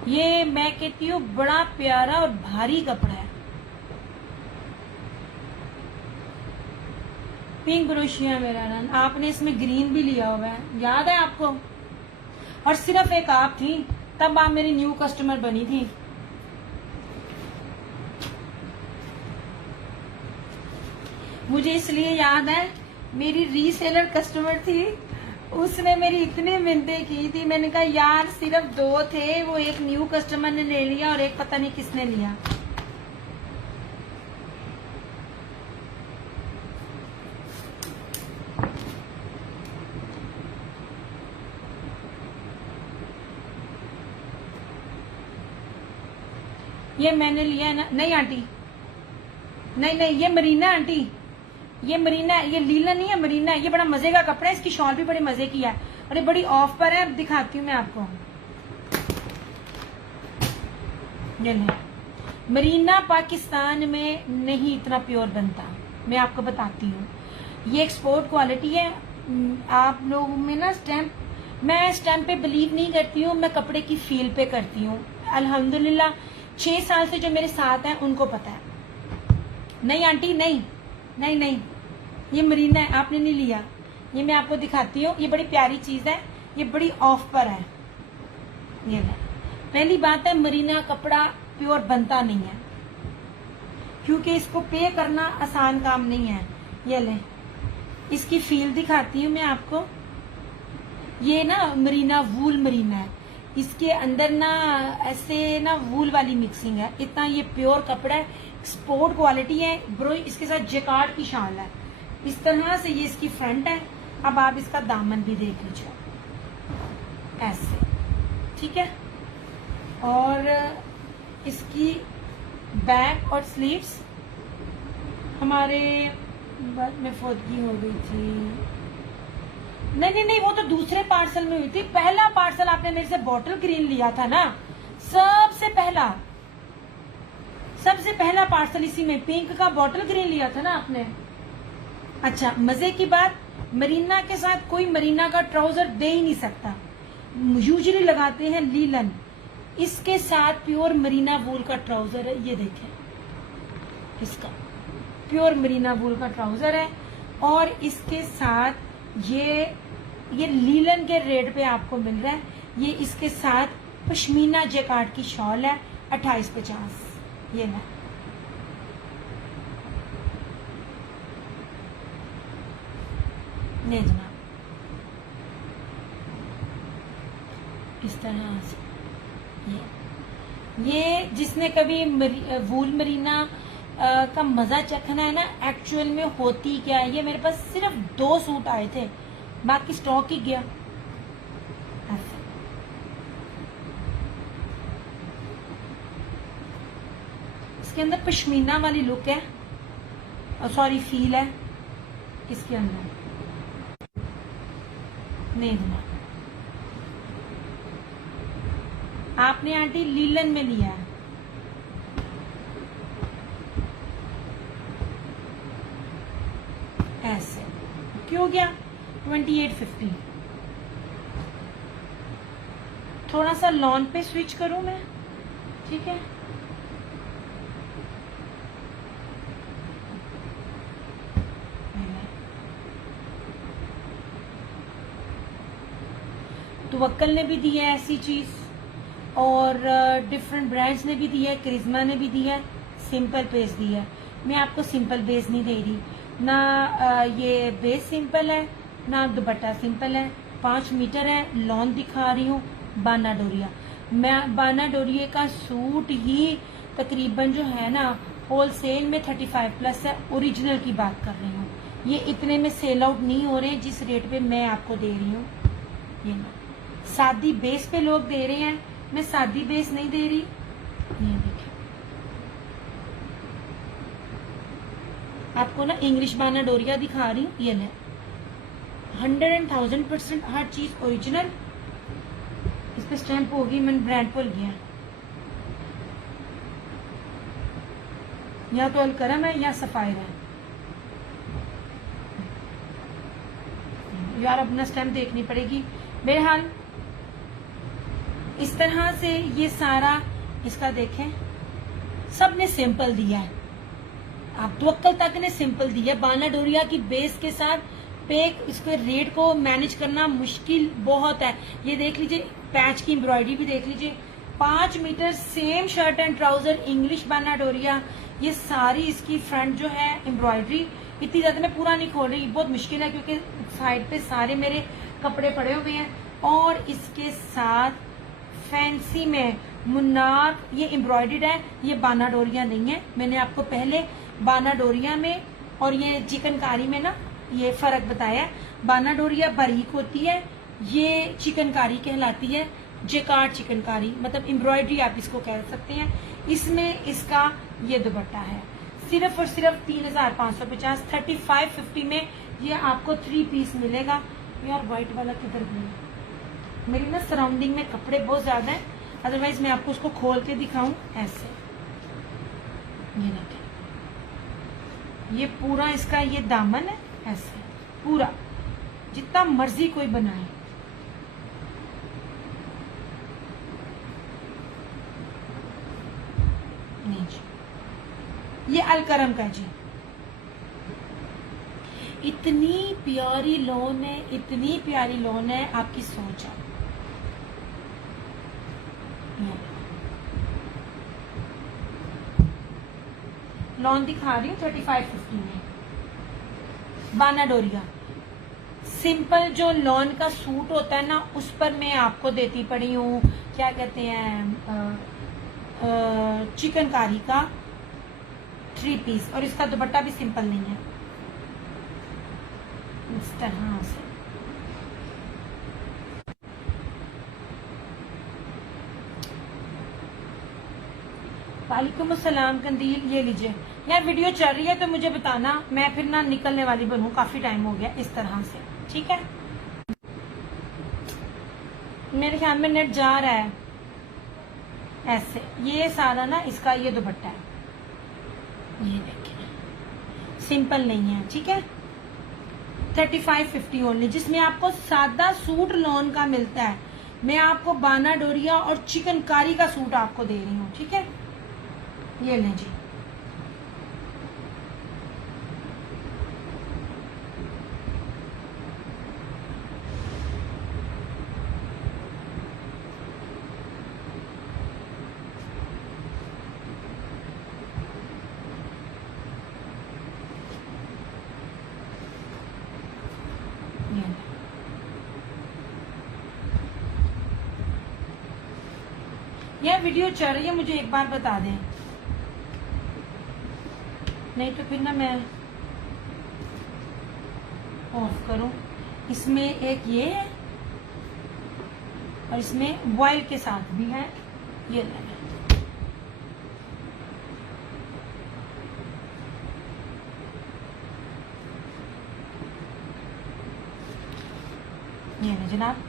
ये मैं कहती हूँ बड़ा प्यारा और भारी कपड़ा है। पिंक ब्रोशिया मेरा रन, आपने इसमें ग्रीन भी लिया हुआ है, याद है आपको? और सिर्फ एक आप थी तब, आप मेरी न्यू कस्टमर बनी थी। मुझे इसलिए याद है, मेरी रीसेलर कस्टमर थी, उसने मेरी इतनी मिन्नतें की थी। मैंने कहा यार सिर्फ 2 थे, वो एक न्यू कस्टमर ने ले लिया और एक पता नहीं किसने लिया। ये मैंने लिया है ना? नहीं आंटी, नहीं, ये मरीना आंटी, ये मरीना है, ये लीलन नहीं है, मरीना है। ये बड़ा मजे का कपड़ा है, इसकी शॉल भी बड़े मजे की है और ये बड़ी ऑफ पर है। दिखाती हूँ मैं आपको, ये ले। मरीना पाकिस्तान में नहीं इतना प्योर बनता, मैं आपको बताती हूँ। ये एक्सपोर्ट क्वालिटी है। आप लोगों में ना स्टैम्प, मैं स्टैम्प पे बिलीव नहीं करती हूँ, मैं कपड़े की फील पे करती हूँ। अल्हम्दुलिल्लाह 6 साल से जो मेरे साथ हैं उनको पता है। नहीं आंटी, नहीं, ये मरीना है, आपने नहीं लिया। ये मैं आपको दिखाती हूँ, ये बड़ी प्यारी चीज है, ये बड़ी ऑफ पर है। ये ले, पहली बात है मरीना कपड़ा प्योर बनता नहीं है, क्योंकि इसको पे करना आसान काम नहीं है। ये ले, इसकी फील दिखाती हूँ मैं आपको। ये ना मरीना वूल मरीना है, इसके अंदर ना ऐसे ना वूल वाली मिक्सिंग है। इतना ये प्योर कपड़ा है, एक्सपोर्ट क्वालिटी है ब्रो। इसके साथ जेकार्ड की शाल है। इस तरह से ये इसकी फ्रंट है। अब आप इसका दामन भी देख लीजिए ऐसे, ठीक है। और इसकी बैक और स्लीव्स हमारे बाद में फौतगी हो गई थी। नहीं, वो तो दूसरे पार्सल में हुई थी। पहला पार्सल आपने मेरे से बॉटल ग्रीन लिया था ना, सबसे पहला पार्सल इसी में पिंक का बॉटल ग्रीन लिया था ना आपने। अच्छा, मजे की बात, मरीना के साथ कोई मरीना का ट्राउजर दे ही नहीं सकता, यूजुअली लगाते हैं लीलन। इसके साथ प्योर मरीना वूल का ट्राउजर है, ये देखें, इसका प्योर मरीना वूल का ट्राउजर है। और इसके साथ ये लीलन के रेट पे आपको मिल रहा है। ये इसके साथ पश्मीना जैकार्ड की शॉल है 2850। ये ना नहीं जनाब, इस तरह से ये जिसने कभी वूल मरीना का मजा चखना है ना, एक्चुअल में होती क्या है, ये मेरे पास सिर्फ 2 सूट आए थे, बाकी स्टॉक ही गया। इसके अंदर पश्मीना वाली लुक है, सॉरी फील है इसके अंदर। नहीं दूंगा, आपने आंटी लीलन में लिया है। ऐसे क्यों गया 2850। थोड़ा सा लॉन पे स्विच करूं मैं, ठीक है। तवक्कल ने भी दी है ऐसी चीज, और डिफरेंट ब्रांड्स ने भी दी है, करिश्मा ने भी दी है, सिंपल बेस दी है। मैं आपको सिंपल बेस नहीं दे रही ना, ये बेस सिंपल है ना दुपट्टा सिंपल है। 5 मीटर है, लॉन दिखा रही हूँ बाना डोरिया। मैं बाना डोरिया का सूट ही तकरीबन जो है ना होलसेल में 35+ है, ओरिजिनल की बात कर रही हूँ। ये इतने में सेल आउट नहीं हो रहे जिस रेट पे मैं आपको दे रही हूँ। ये ना सादी बेस पे लोग दे रहे हैं, मैं सादी बेस नहीं दे रही। ये देखिए, आपको ना इंग्लिश बाना डोरिया दिखा रही हूँ। ये ले 100% हर चीज ओरिजिनल। इस पे स्टैंप होगी, मैंने ब्रांड भूल गया, या तो अलकरम है या सफायर है। यार अपना स्टैंप देखनी पड़ेगी। बहरहाल इस तरह से ये सारा इसका देखें, सबने सिंपल दिया है, आप तवक्कल तक ने सिंपल दिया। बाना डोरिया की बेस के साथ पे इसके रेट को मैनेज करना मुश्किल बहुत है। ये देख लीजिए, पैच की एम्ब्रॉयडरी भी देख लीजिए। 5 metre same shirt and trouser, English बाना डोरिया। ये सारी इसकी फ्रंट जो है एम्ब्रॉयडरी, इतनी ज्यादा मैं पूरा नहीं खोल रही, बहुत मुश्किल है क्योंकि साइड पे सारे मेरे कपड़े पड़े हुए हैं। और इसके साथ फैंसी में मुन्नार, ये एम्ब्रॉयडर्ड है, ये बाना डोरिया नहीं है। मैंने आपको पहले बाना डोरिया में और ये चिकनकारी में ना ये फर्क बताया। बाना डोरिया बारीक होती है, ये चिकनकारी कहलाती है, जेकार्ड चिकनकारी, मतलब एम्ब्रॉयडरी आप इसको कह सकते हैं। इसमें इसका ये दुपट्टा है, सिर्फ और सिर्फ 3550, 3550 में ये आपको 3 पीस मिलेगा। यार व्हाइट वाला किधर गया? मेरी ना सराउंडिंग में कपड़े बहुत ज्यादा हैं, अदरवाइज मैं आपको उसको खोल के दिखाऊं। ऐसे ये देखें, ये पूरा इसका ये दामन है, ऐसे पूरा जितना मर्जी कोई बनाए। नहीं जी, ये अलकरम का जी। इतनी प्यारी लोन है, इतनी प्यारी लोन है, आपकी सोच है। लॉन दिखा रही हूँ 3550 में, बाना डोरिया। सिंपल जो लॉन का सूट होता है ना, उस पर मैं आपको देती पड़ी हूँ, क्या कहते हैं, चिकनकारी का 3 पीस, और इसका दुपट्टा भी सिंपल नहीं है। इस तरह से वालेकुम अस्सलाम कंदील, ये लीजिए। यार वीडियो चल रही है तो मुझे बताना, मैं फिर ना निकलने वाली बनूं, काफी टाइम हो गया। इस तरह से ठीक है, मेरे ख्याल में नेट जा रहा है। ऐसे ये सारा ना इसका ये दुपट्टा है, ये देखिए, सिंपल नहीं है, ठीक है। 3550 ओनली, जिसमें आपको सादा सूट लॉन का मिलता है। मैं आपको बाना डोरिया और चिकनकारी का सूट आपको दे रही हूँ, ठीक है। ये लें जी, यह वीडियो चल रही है, मुझे एक बार बता दें, नहीं तो फिर ना मैं ऑफ करूं। इसमें एक ये है और इसमें वॉइल के साथ भी है, ये लगा। ये है जनाब,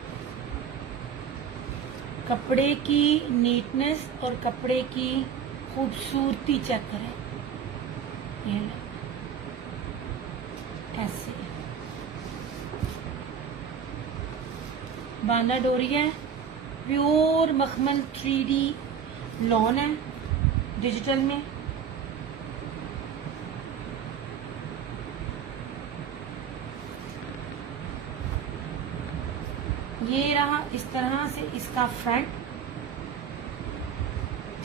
कपड़े की नीटनेस और कपड़े की खूबसूरती चेक करें। ये ऐसे बांदा डोरी है, प्योर मखमल 3D लॉन है डिजिटल में। ये रहा इस तरह से इसका फ्रंट,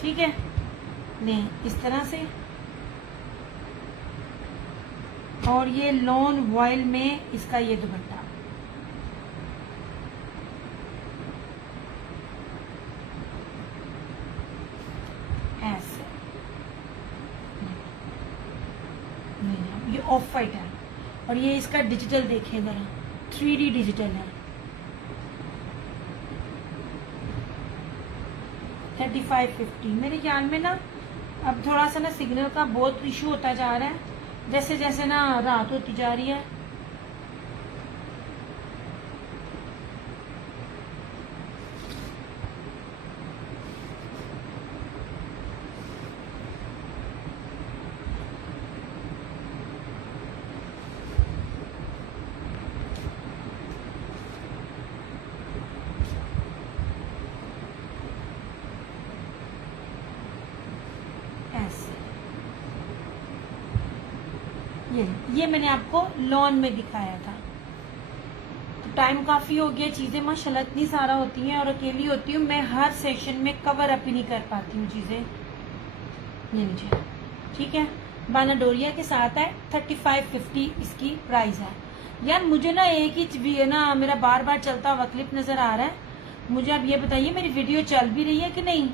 ठीक है, नहीं इस तरह से, और ये लॉन वॉइल में इसका ये दुपट्टा। ऐसे ये ऑफ वाइट है और ये इसका डिजिटल देखें जरा, 3D डिजिटल है। 3550। मेरे ख्याल में ना अब थोड़ा सा ना सिग्नल का बहुत इशू होता जा रहा है, जैसे जैसे ना रात होती जा रही है। ये मैंने आपको लॉन में दिखाया था। तो टाइम काफी हो गया, चीजें माशाल्लाह इतनी सारा होती हैं और अकेली होती हूँ मैं, हर सेशन में कवर अप ही नहीं कर पाती हूँ चीजें। ये लीजिए, ठीक है, बाना डोरिया के साथ है, 3550 इसकी प्राइस है। यार मुझे ना एक ही ना मेरा बार बार चलता हुआ क्लिप नजर आ रहा है, मुझे आप ये बताइए मेरी वीडियो चल भी रही है कि नहीं।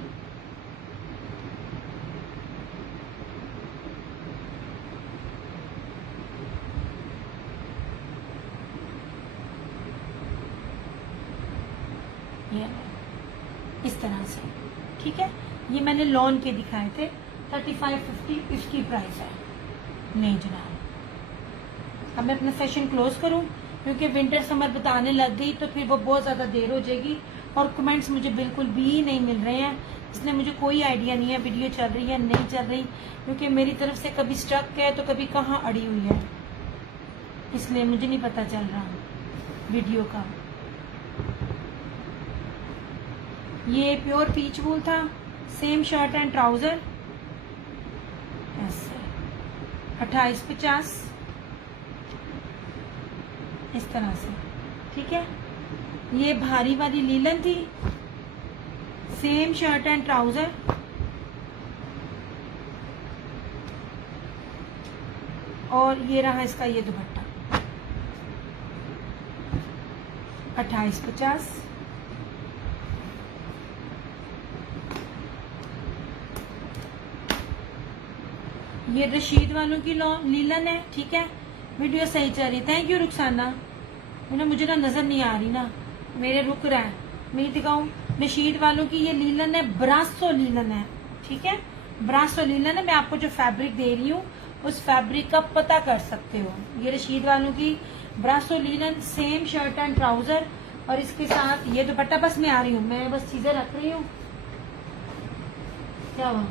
ये इस तरह से, ठीक है, ये मैंने लॉन के दिखाए थे, 3550 इसकी प्राइस है। नहीं जनाब, अब मैं अपना सेशन क्लोज करूं क्योंकि विंटर समर बताने लग गई तो फिर वो बहुत ज्यादा देर हो जाएगी और कमेंट्स मुझे बिल्कुल भी नहीं मिल रहे हैं, इसलिए मुझे कोई आइडिया नहीं है वीडियो चल रही है नहीं चल रही, क्योंकि मेरी तरफ से कभी स्टक है तो कभी कहाँ अड़ी हुई है, इसलिए मुझे नहीं पता चल रहा वीडियो का। ये प्योर पीच वूल था, सेम शर्ट एंड ट्राउजर, ऐसे 2850 इस तरह से, ठीक है। ये भारी वाली लीलन थी, सेम शर्ट एंड ट्राउजर, और ये रहा इसका ये दुपट्टा 2850। ये रशीद वालों की लीलन है, ठीक है, वीडियो सही चल रही। थैंक यू रुखसाना, मुझे ना नजर नहीं आ रही ना, मेरे रुक रहा है, मैं दिखाऊं। रशीद वालों की ये लीलन है, ब्रासो लीलन है, ठीक है, ब्रासो लीलन है। मैं आपको जो फैब्रिक दे रही हूँ उस फैब्रिक का पता कर सकते हो। ये रशीद वालों की ब्रासो लीलन, सेम शर्ट एंड ट्राउजर, और इसके साथ ये दुपट्टा। बस मैं आ रही हूँ, मैं बस चीजें रख रही हूँ, क्या हुआ,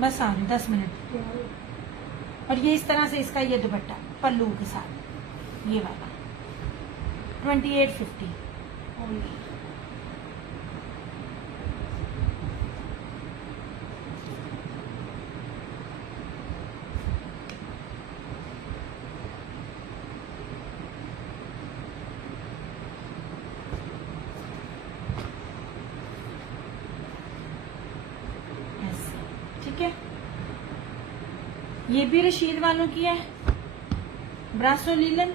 बस आ रही 10 मिनट। और ये इस तरह से इसका ये दुपट्टा पल्लू के साथ, ये वाला 2850। ठीक है, ये भी रशीद वालों की है, ब्रासो लीलन,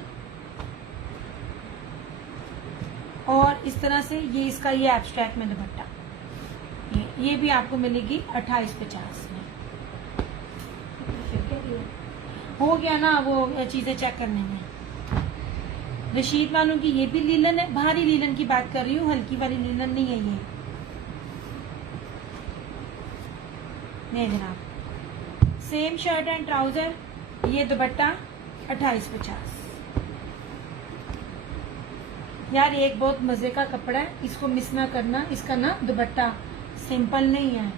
और इस तरह से ये इसका ये एब्स्ट्रैक्ट में दुपट्टा, ये भी आपको मिलेगी 2850 में। हो गया ना वो चीजें चेक करने में। रशीद वालों की ये भी लीलन है, भारी लीलन की बात कर रही हूँ, हल्की वाली लीलन नहीं है ये। नहीं जनाब, सेम शर्ट एंड ट्राउजर, ये दुपट्टा 2850। यार एक बहुत मजे का कपड़ा है, इसको मिस ना करना। इसका ना दुपट्टा सिंपल नहीं है।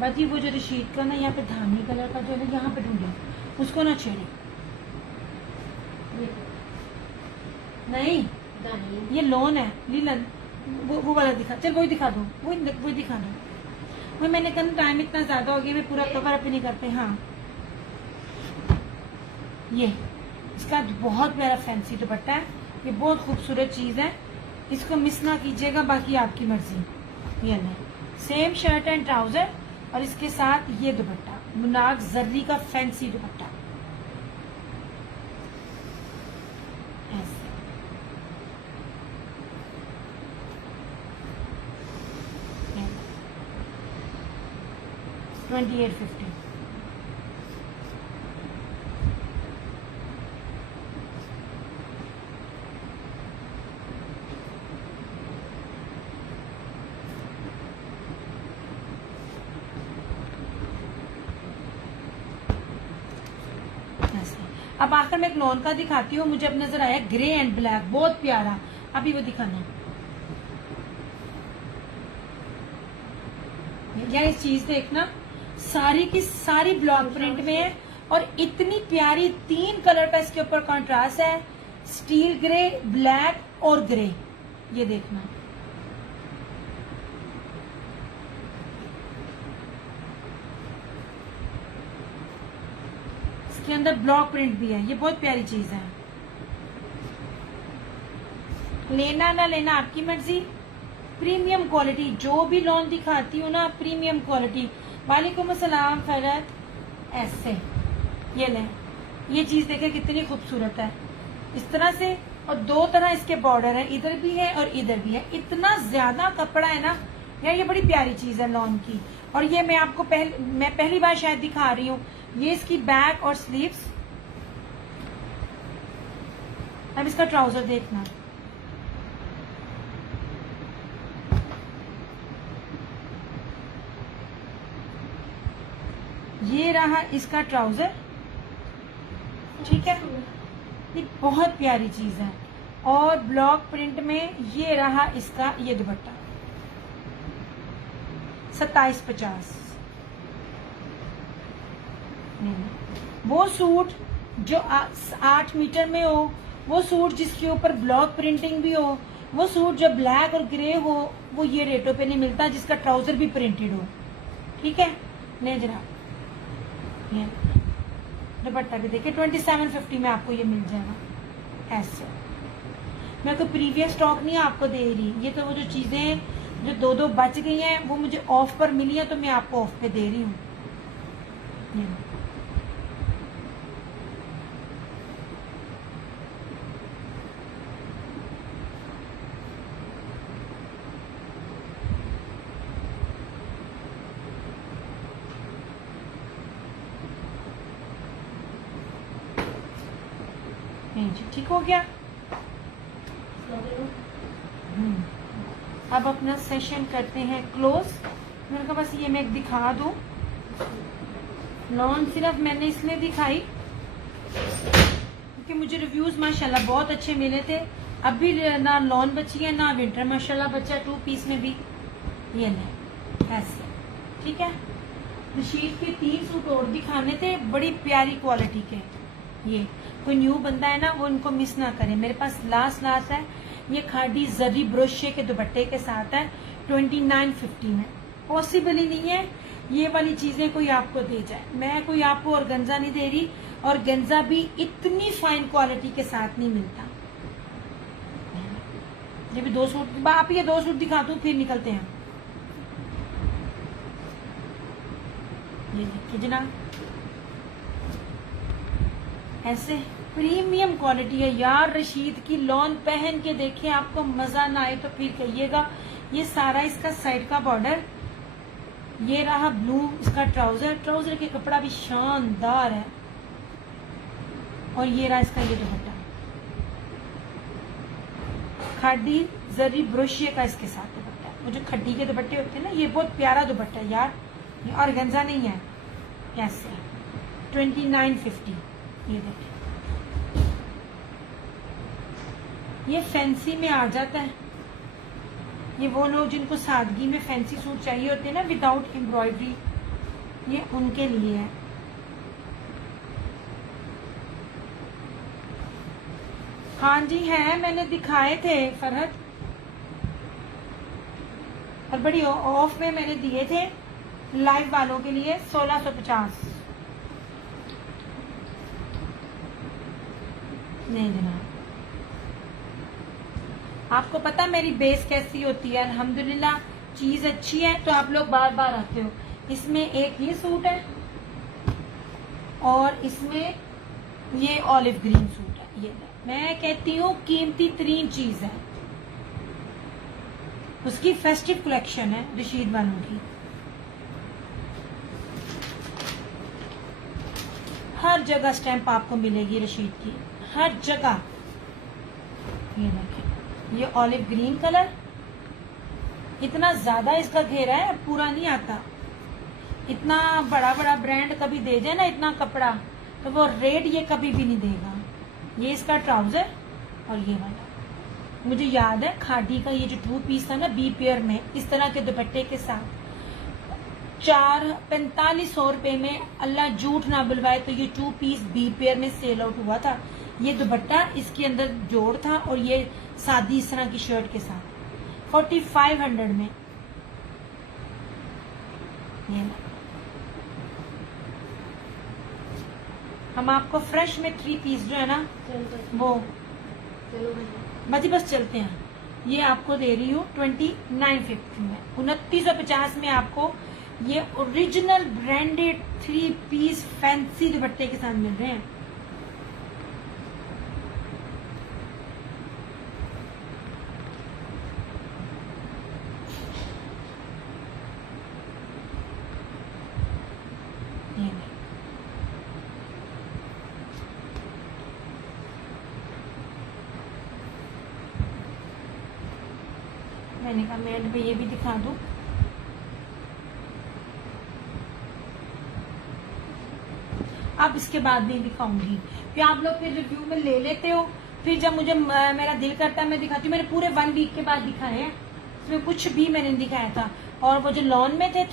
बाकी वो जो रशीद का ना यहाँ पे धानी कलर का जो है यहाँ पे ढूंढे, उसको ना छेड़े। नहीं ये लोन है लीलन, वो वाला दिखा, चल वही दिखा दो, वही दिखा दो। वो मैंने कहा टाइम इतना ज्यादा हो गया, मैं पूरा कवर अप नहीं करते। हाँ ये इसका बहुत प्यारा फैंसी दुपट्टा है, ये बहुत खूबसूरत चीज है, इसको मिस ना कीजिएगा। बाकी आपकी मर्जी। ये नहीं, सेम शर्ट एंड ट्राउजर और इसके साथ ये दुपट्टा, मुनाक जर्री का फैंसी दुपट्टा। ऐसे 2850। अब आखिर में एक लॉन का दिखाती हूँ, मुझे अब नजर आया ग्रे एंड ब्लैक, बहुत प्यारा। अभी वो दिखाना यार, इस चीज देखना, सारी की सारी ब्लॉक प्रिंट में है और इतनी प्यारी 3 कलर का इसके ऊपर कॉन्ट्रास्ट है, स्टील ग्रे, ब्लैक और ग्रे। ये देखना, इसके अंदर ब्लॉक प्रिंट भी है, ये बहुत प्यारी चीज है। लेना ना लेना आपकी मर्जी। प्रीमियम क्वालिटी, जो भी लॉन दिखाती हूँ ना, प्रीमियम क्वालिटी। वालेकुम अस्सलाम फरत। ऐसे ये ले, ये चीज देखे कितनी खूबसूरत है, इस तरह से। और 2 तरह इसके बॉर्डर है, इधर भी है और इधर भी है। इतना ज्यादा कपड़ा है ना यार, ये बड़ी प्यारी चीज है लॉन की। और ये मैं आपको मैं पहली बार शायद दिखा रही हूँ। ये इसकी बैक और स्लीव्स। अब इसका ट्राउजर देखना, ये रहा इसका ट्राउजर, ठीक है। ये बहुत प्यारी चीज है। और ब्लॉक प्रिंट में ये रहा इसका ये दुपट्टा 2750। वो सूट जो 8 मीटर में हो, वो सूट जिसके ऊपर ब्लॉक प्रिंटिंग भी हो, वो सूट जो ब्लैक और ग्रे हो, वो ये रेटों पे नहीं मिलता, जिसका ट्राउजर भी प्रिंटेड हो, ठीक है। नहीं जनाब, ये दुपट्टा भी देखिए 2750 में आपको ये मिल जाएगा। ऐसे मैं कोई प्रीवियस स्टॉक नहीं आपको दे रही, ये तो वो जो चीजें जो 2 बच गई हैं वो मुझे ऑफ पर मिली है, तो मैं आपको ऑफ पे दे रही हूँ। ठीक हो गया। अब अपना सेशन करते हैं क्लोज। मैंने कहा बस ये मैं दिखा दूं, लॉन सिर्फ मैंने इसलिए दिखाई क्योंकि मुझे रिव्यूज माशाल्लाह बहुत अच्छे मिले थे। अभी ना लॉन बची है ना विंटर माशाल्लाह बचा, 2 पीस में भी। ये नहीं ऐसे, ठीक है। रशीद के 3 सूट और दिखाने थे, बड़ी प्यारी क्वालिटी के। ये कोई न्यू बंदा है ना, वो इनको मिस ना करे। मेरे पास लास्ट है, ये खादी जरी ब्रोशे के दुपट्टे के साथ है 2950 में। पॉसिबल ही नहीं है ये वाली चीजें कोई आपको दे जाए। मैं कोई आपको ऑर्गेन्जा नहीं दे रही, और गेंजा भी इतनी फाइन क्वालिटी के साथ नहीं मिलता। ये भी 2 सूट, आप ये 2 सूट दिखा दूं फिर निकलते हैं। ये देखिए जनाब, ऐसे प्रीमियम क्वालिटी है यार। रशीद की लॉन पहन के देखिए, आपको मजा ना आए तो फिर कहिएगा। ये सारा इसका साइड का बॉर्डर, ये रहा ब्लू इसका ट्राउजर। ट्राउजर के कपड़ा भी शानदार है। और ये रहा इसका ये दुपट्टा, खादी जरी ब्रोशिया का इसके साथ दुपट्टा। वो जो खड्डी के दुपट्टे होते हैं ना, ये बहुत प्यारा दुपट्टा है यार। ये ऑर्गेन्जा नहीं है, कैसे 2950। ये देखिए, ये फैंसी में आ जाता है। ये वो लोग जिनको सादगी में फैंसी सूट चाहिए होते हैं ना विदाउट एम्ब्रॉयडरी, ये उनके लिए है। हाँ जी है, मैंने दिखाए थे फरहत, और बड़ी ऑफ में मैंने दिए थे लाइव वालों के लिए 1650। नहीं जनाब, आपको पता मेरी बेस कैसी होती है। अल्हम्दुलिल्लाह चीज अच्छी है तो आप लोग बार बार आते हो। इसमें एक ये सूट है और इसमें ये ऑलिव ग्रीन सूट है। ये मैं कहती हूँ कीमती तरीन चीज है। उसकी फेस्टिव कलेक्शन है रशीद वालों की। हर जगह स्टैंप आपको मिलेगी रशीद की, हर जगह। ये देखें, ये ऑलिव ग्रीन कलर, इतना ज्यादा इसका घेरा है, पूरा नहीं आता। इतना बड़ा बड़ा ब्रांड कभी दे जाए ना इतना कपड़ा, तो वो रेट ये कभी भी नहीं देगा। ये इसका ट्राउजर और ये वाला, मुझे याद है खादी का ये जो 2 पीस था ना बी पेयर में, इस तरह के दुपट्टे के साथ 4500 रुपए में, अल्लाह झूठ ना बुलवाए तो ये 2 पीस बी पेयर में सेल आउट हुआ था। ये दुपट्टा, इसके अंदर जोड़ था और ये सादी इस तरह की शर्ट के साथ 4500 में। ये हम आपको फ्रेश में 3 पीस जो है ना वो बस चलते हैं, ये आपको दे रही हूँ 2950 में। 2950 में आपको ये ओरिजिनल ब्रांडेड 3 पीस फैंसी दुपट्टे के साथ मिल रहे हैं। मैंने कहा मैं एंड पे ये भी दिखा दूं। अब इसके बाद नहीं दिखाऊंगी कि आप लोग फिर रिव्यू में ले लेते हो, फिर जब मुझे मेरा दिल करता है मैं दिखाती हूँ। मैंने पूरे 1 वीक के बाद दिखाए हैं, इसमें कुछ भी मैंने नहीं दिखाया था। और वो जो लॉन में थे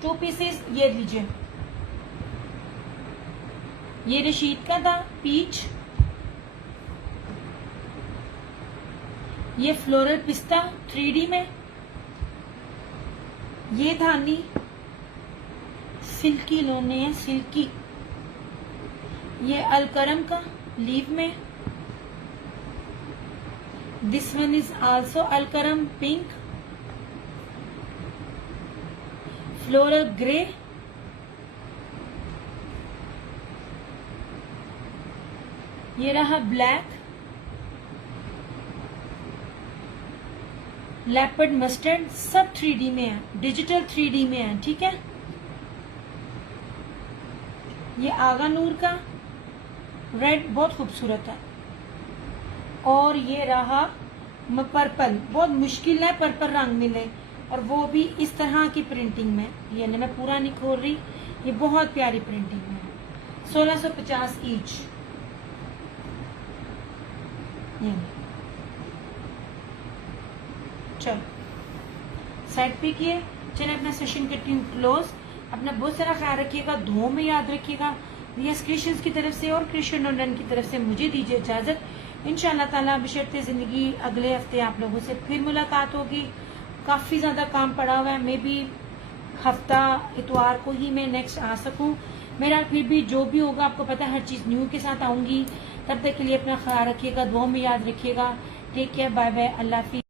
2 पीसेस, ये लीजिए, ये रशीद का था पीच, ये फ्लोरल पिस्ता 3D में, ये धानी सिल्की लोने हैं, सिल्की, ये अलकरम का लीव में, this one is also Alkaram pink, floral grey, ये रहा ब्लैक, लेपर्ड मस्टर्ड, सब 3D में है, डिजिटल 3D में है, ठीक है। ये आगा नूर का रेड बहुत खूबसूरत है। और ये रहा पर्पल, बहुत मुश्किल है पर्पल रंग मिले, और वो भी इस तरह की प्रिंटिंग में, यानी मैं पूरा नहीं खोल रही, ये बहुत प्यारी प्रिंटिंग में है। 1650 ईच। चलो साइड पे किए, चलिए अपना सेशन करती हूँ क्लोज। अपना बहुत सारा ख्याल रखिएगा, दुआओं में याद रखिएगा। यस क्रिश्चियंस की तरफ से और क्रिश्चियन लंदन की तरफ से मुझे दीजिए इजाजत। इंशाअल्लाह ताला बशर्ते ज़िंदगी अगले हफ्ते आप लोगों से फिर मुलाकात होगी। काफ़ी ज़्यादा काम पड़ा हुआ है, मे बी हफ्ता इतवार को ही मैं नेक्स्ट आ सकूं। मेरा फिर भी जो भी होगा आपको पता है, हर चीज़ न्यू के साथ आऊँगी। तब तक के लिए अपना ख्याल रखिएगा, दुआओं में याद रखिएगा। टेक केयर, बाय बाय, अल्लाह हाफिज़।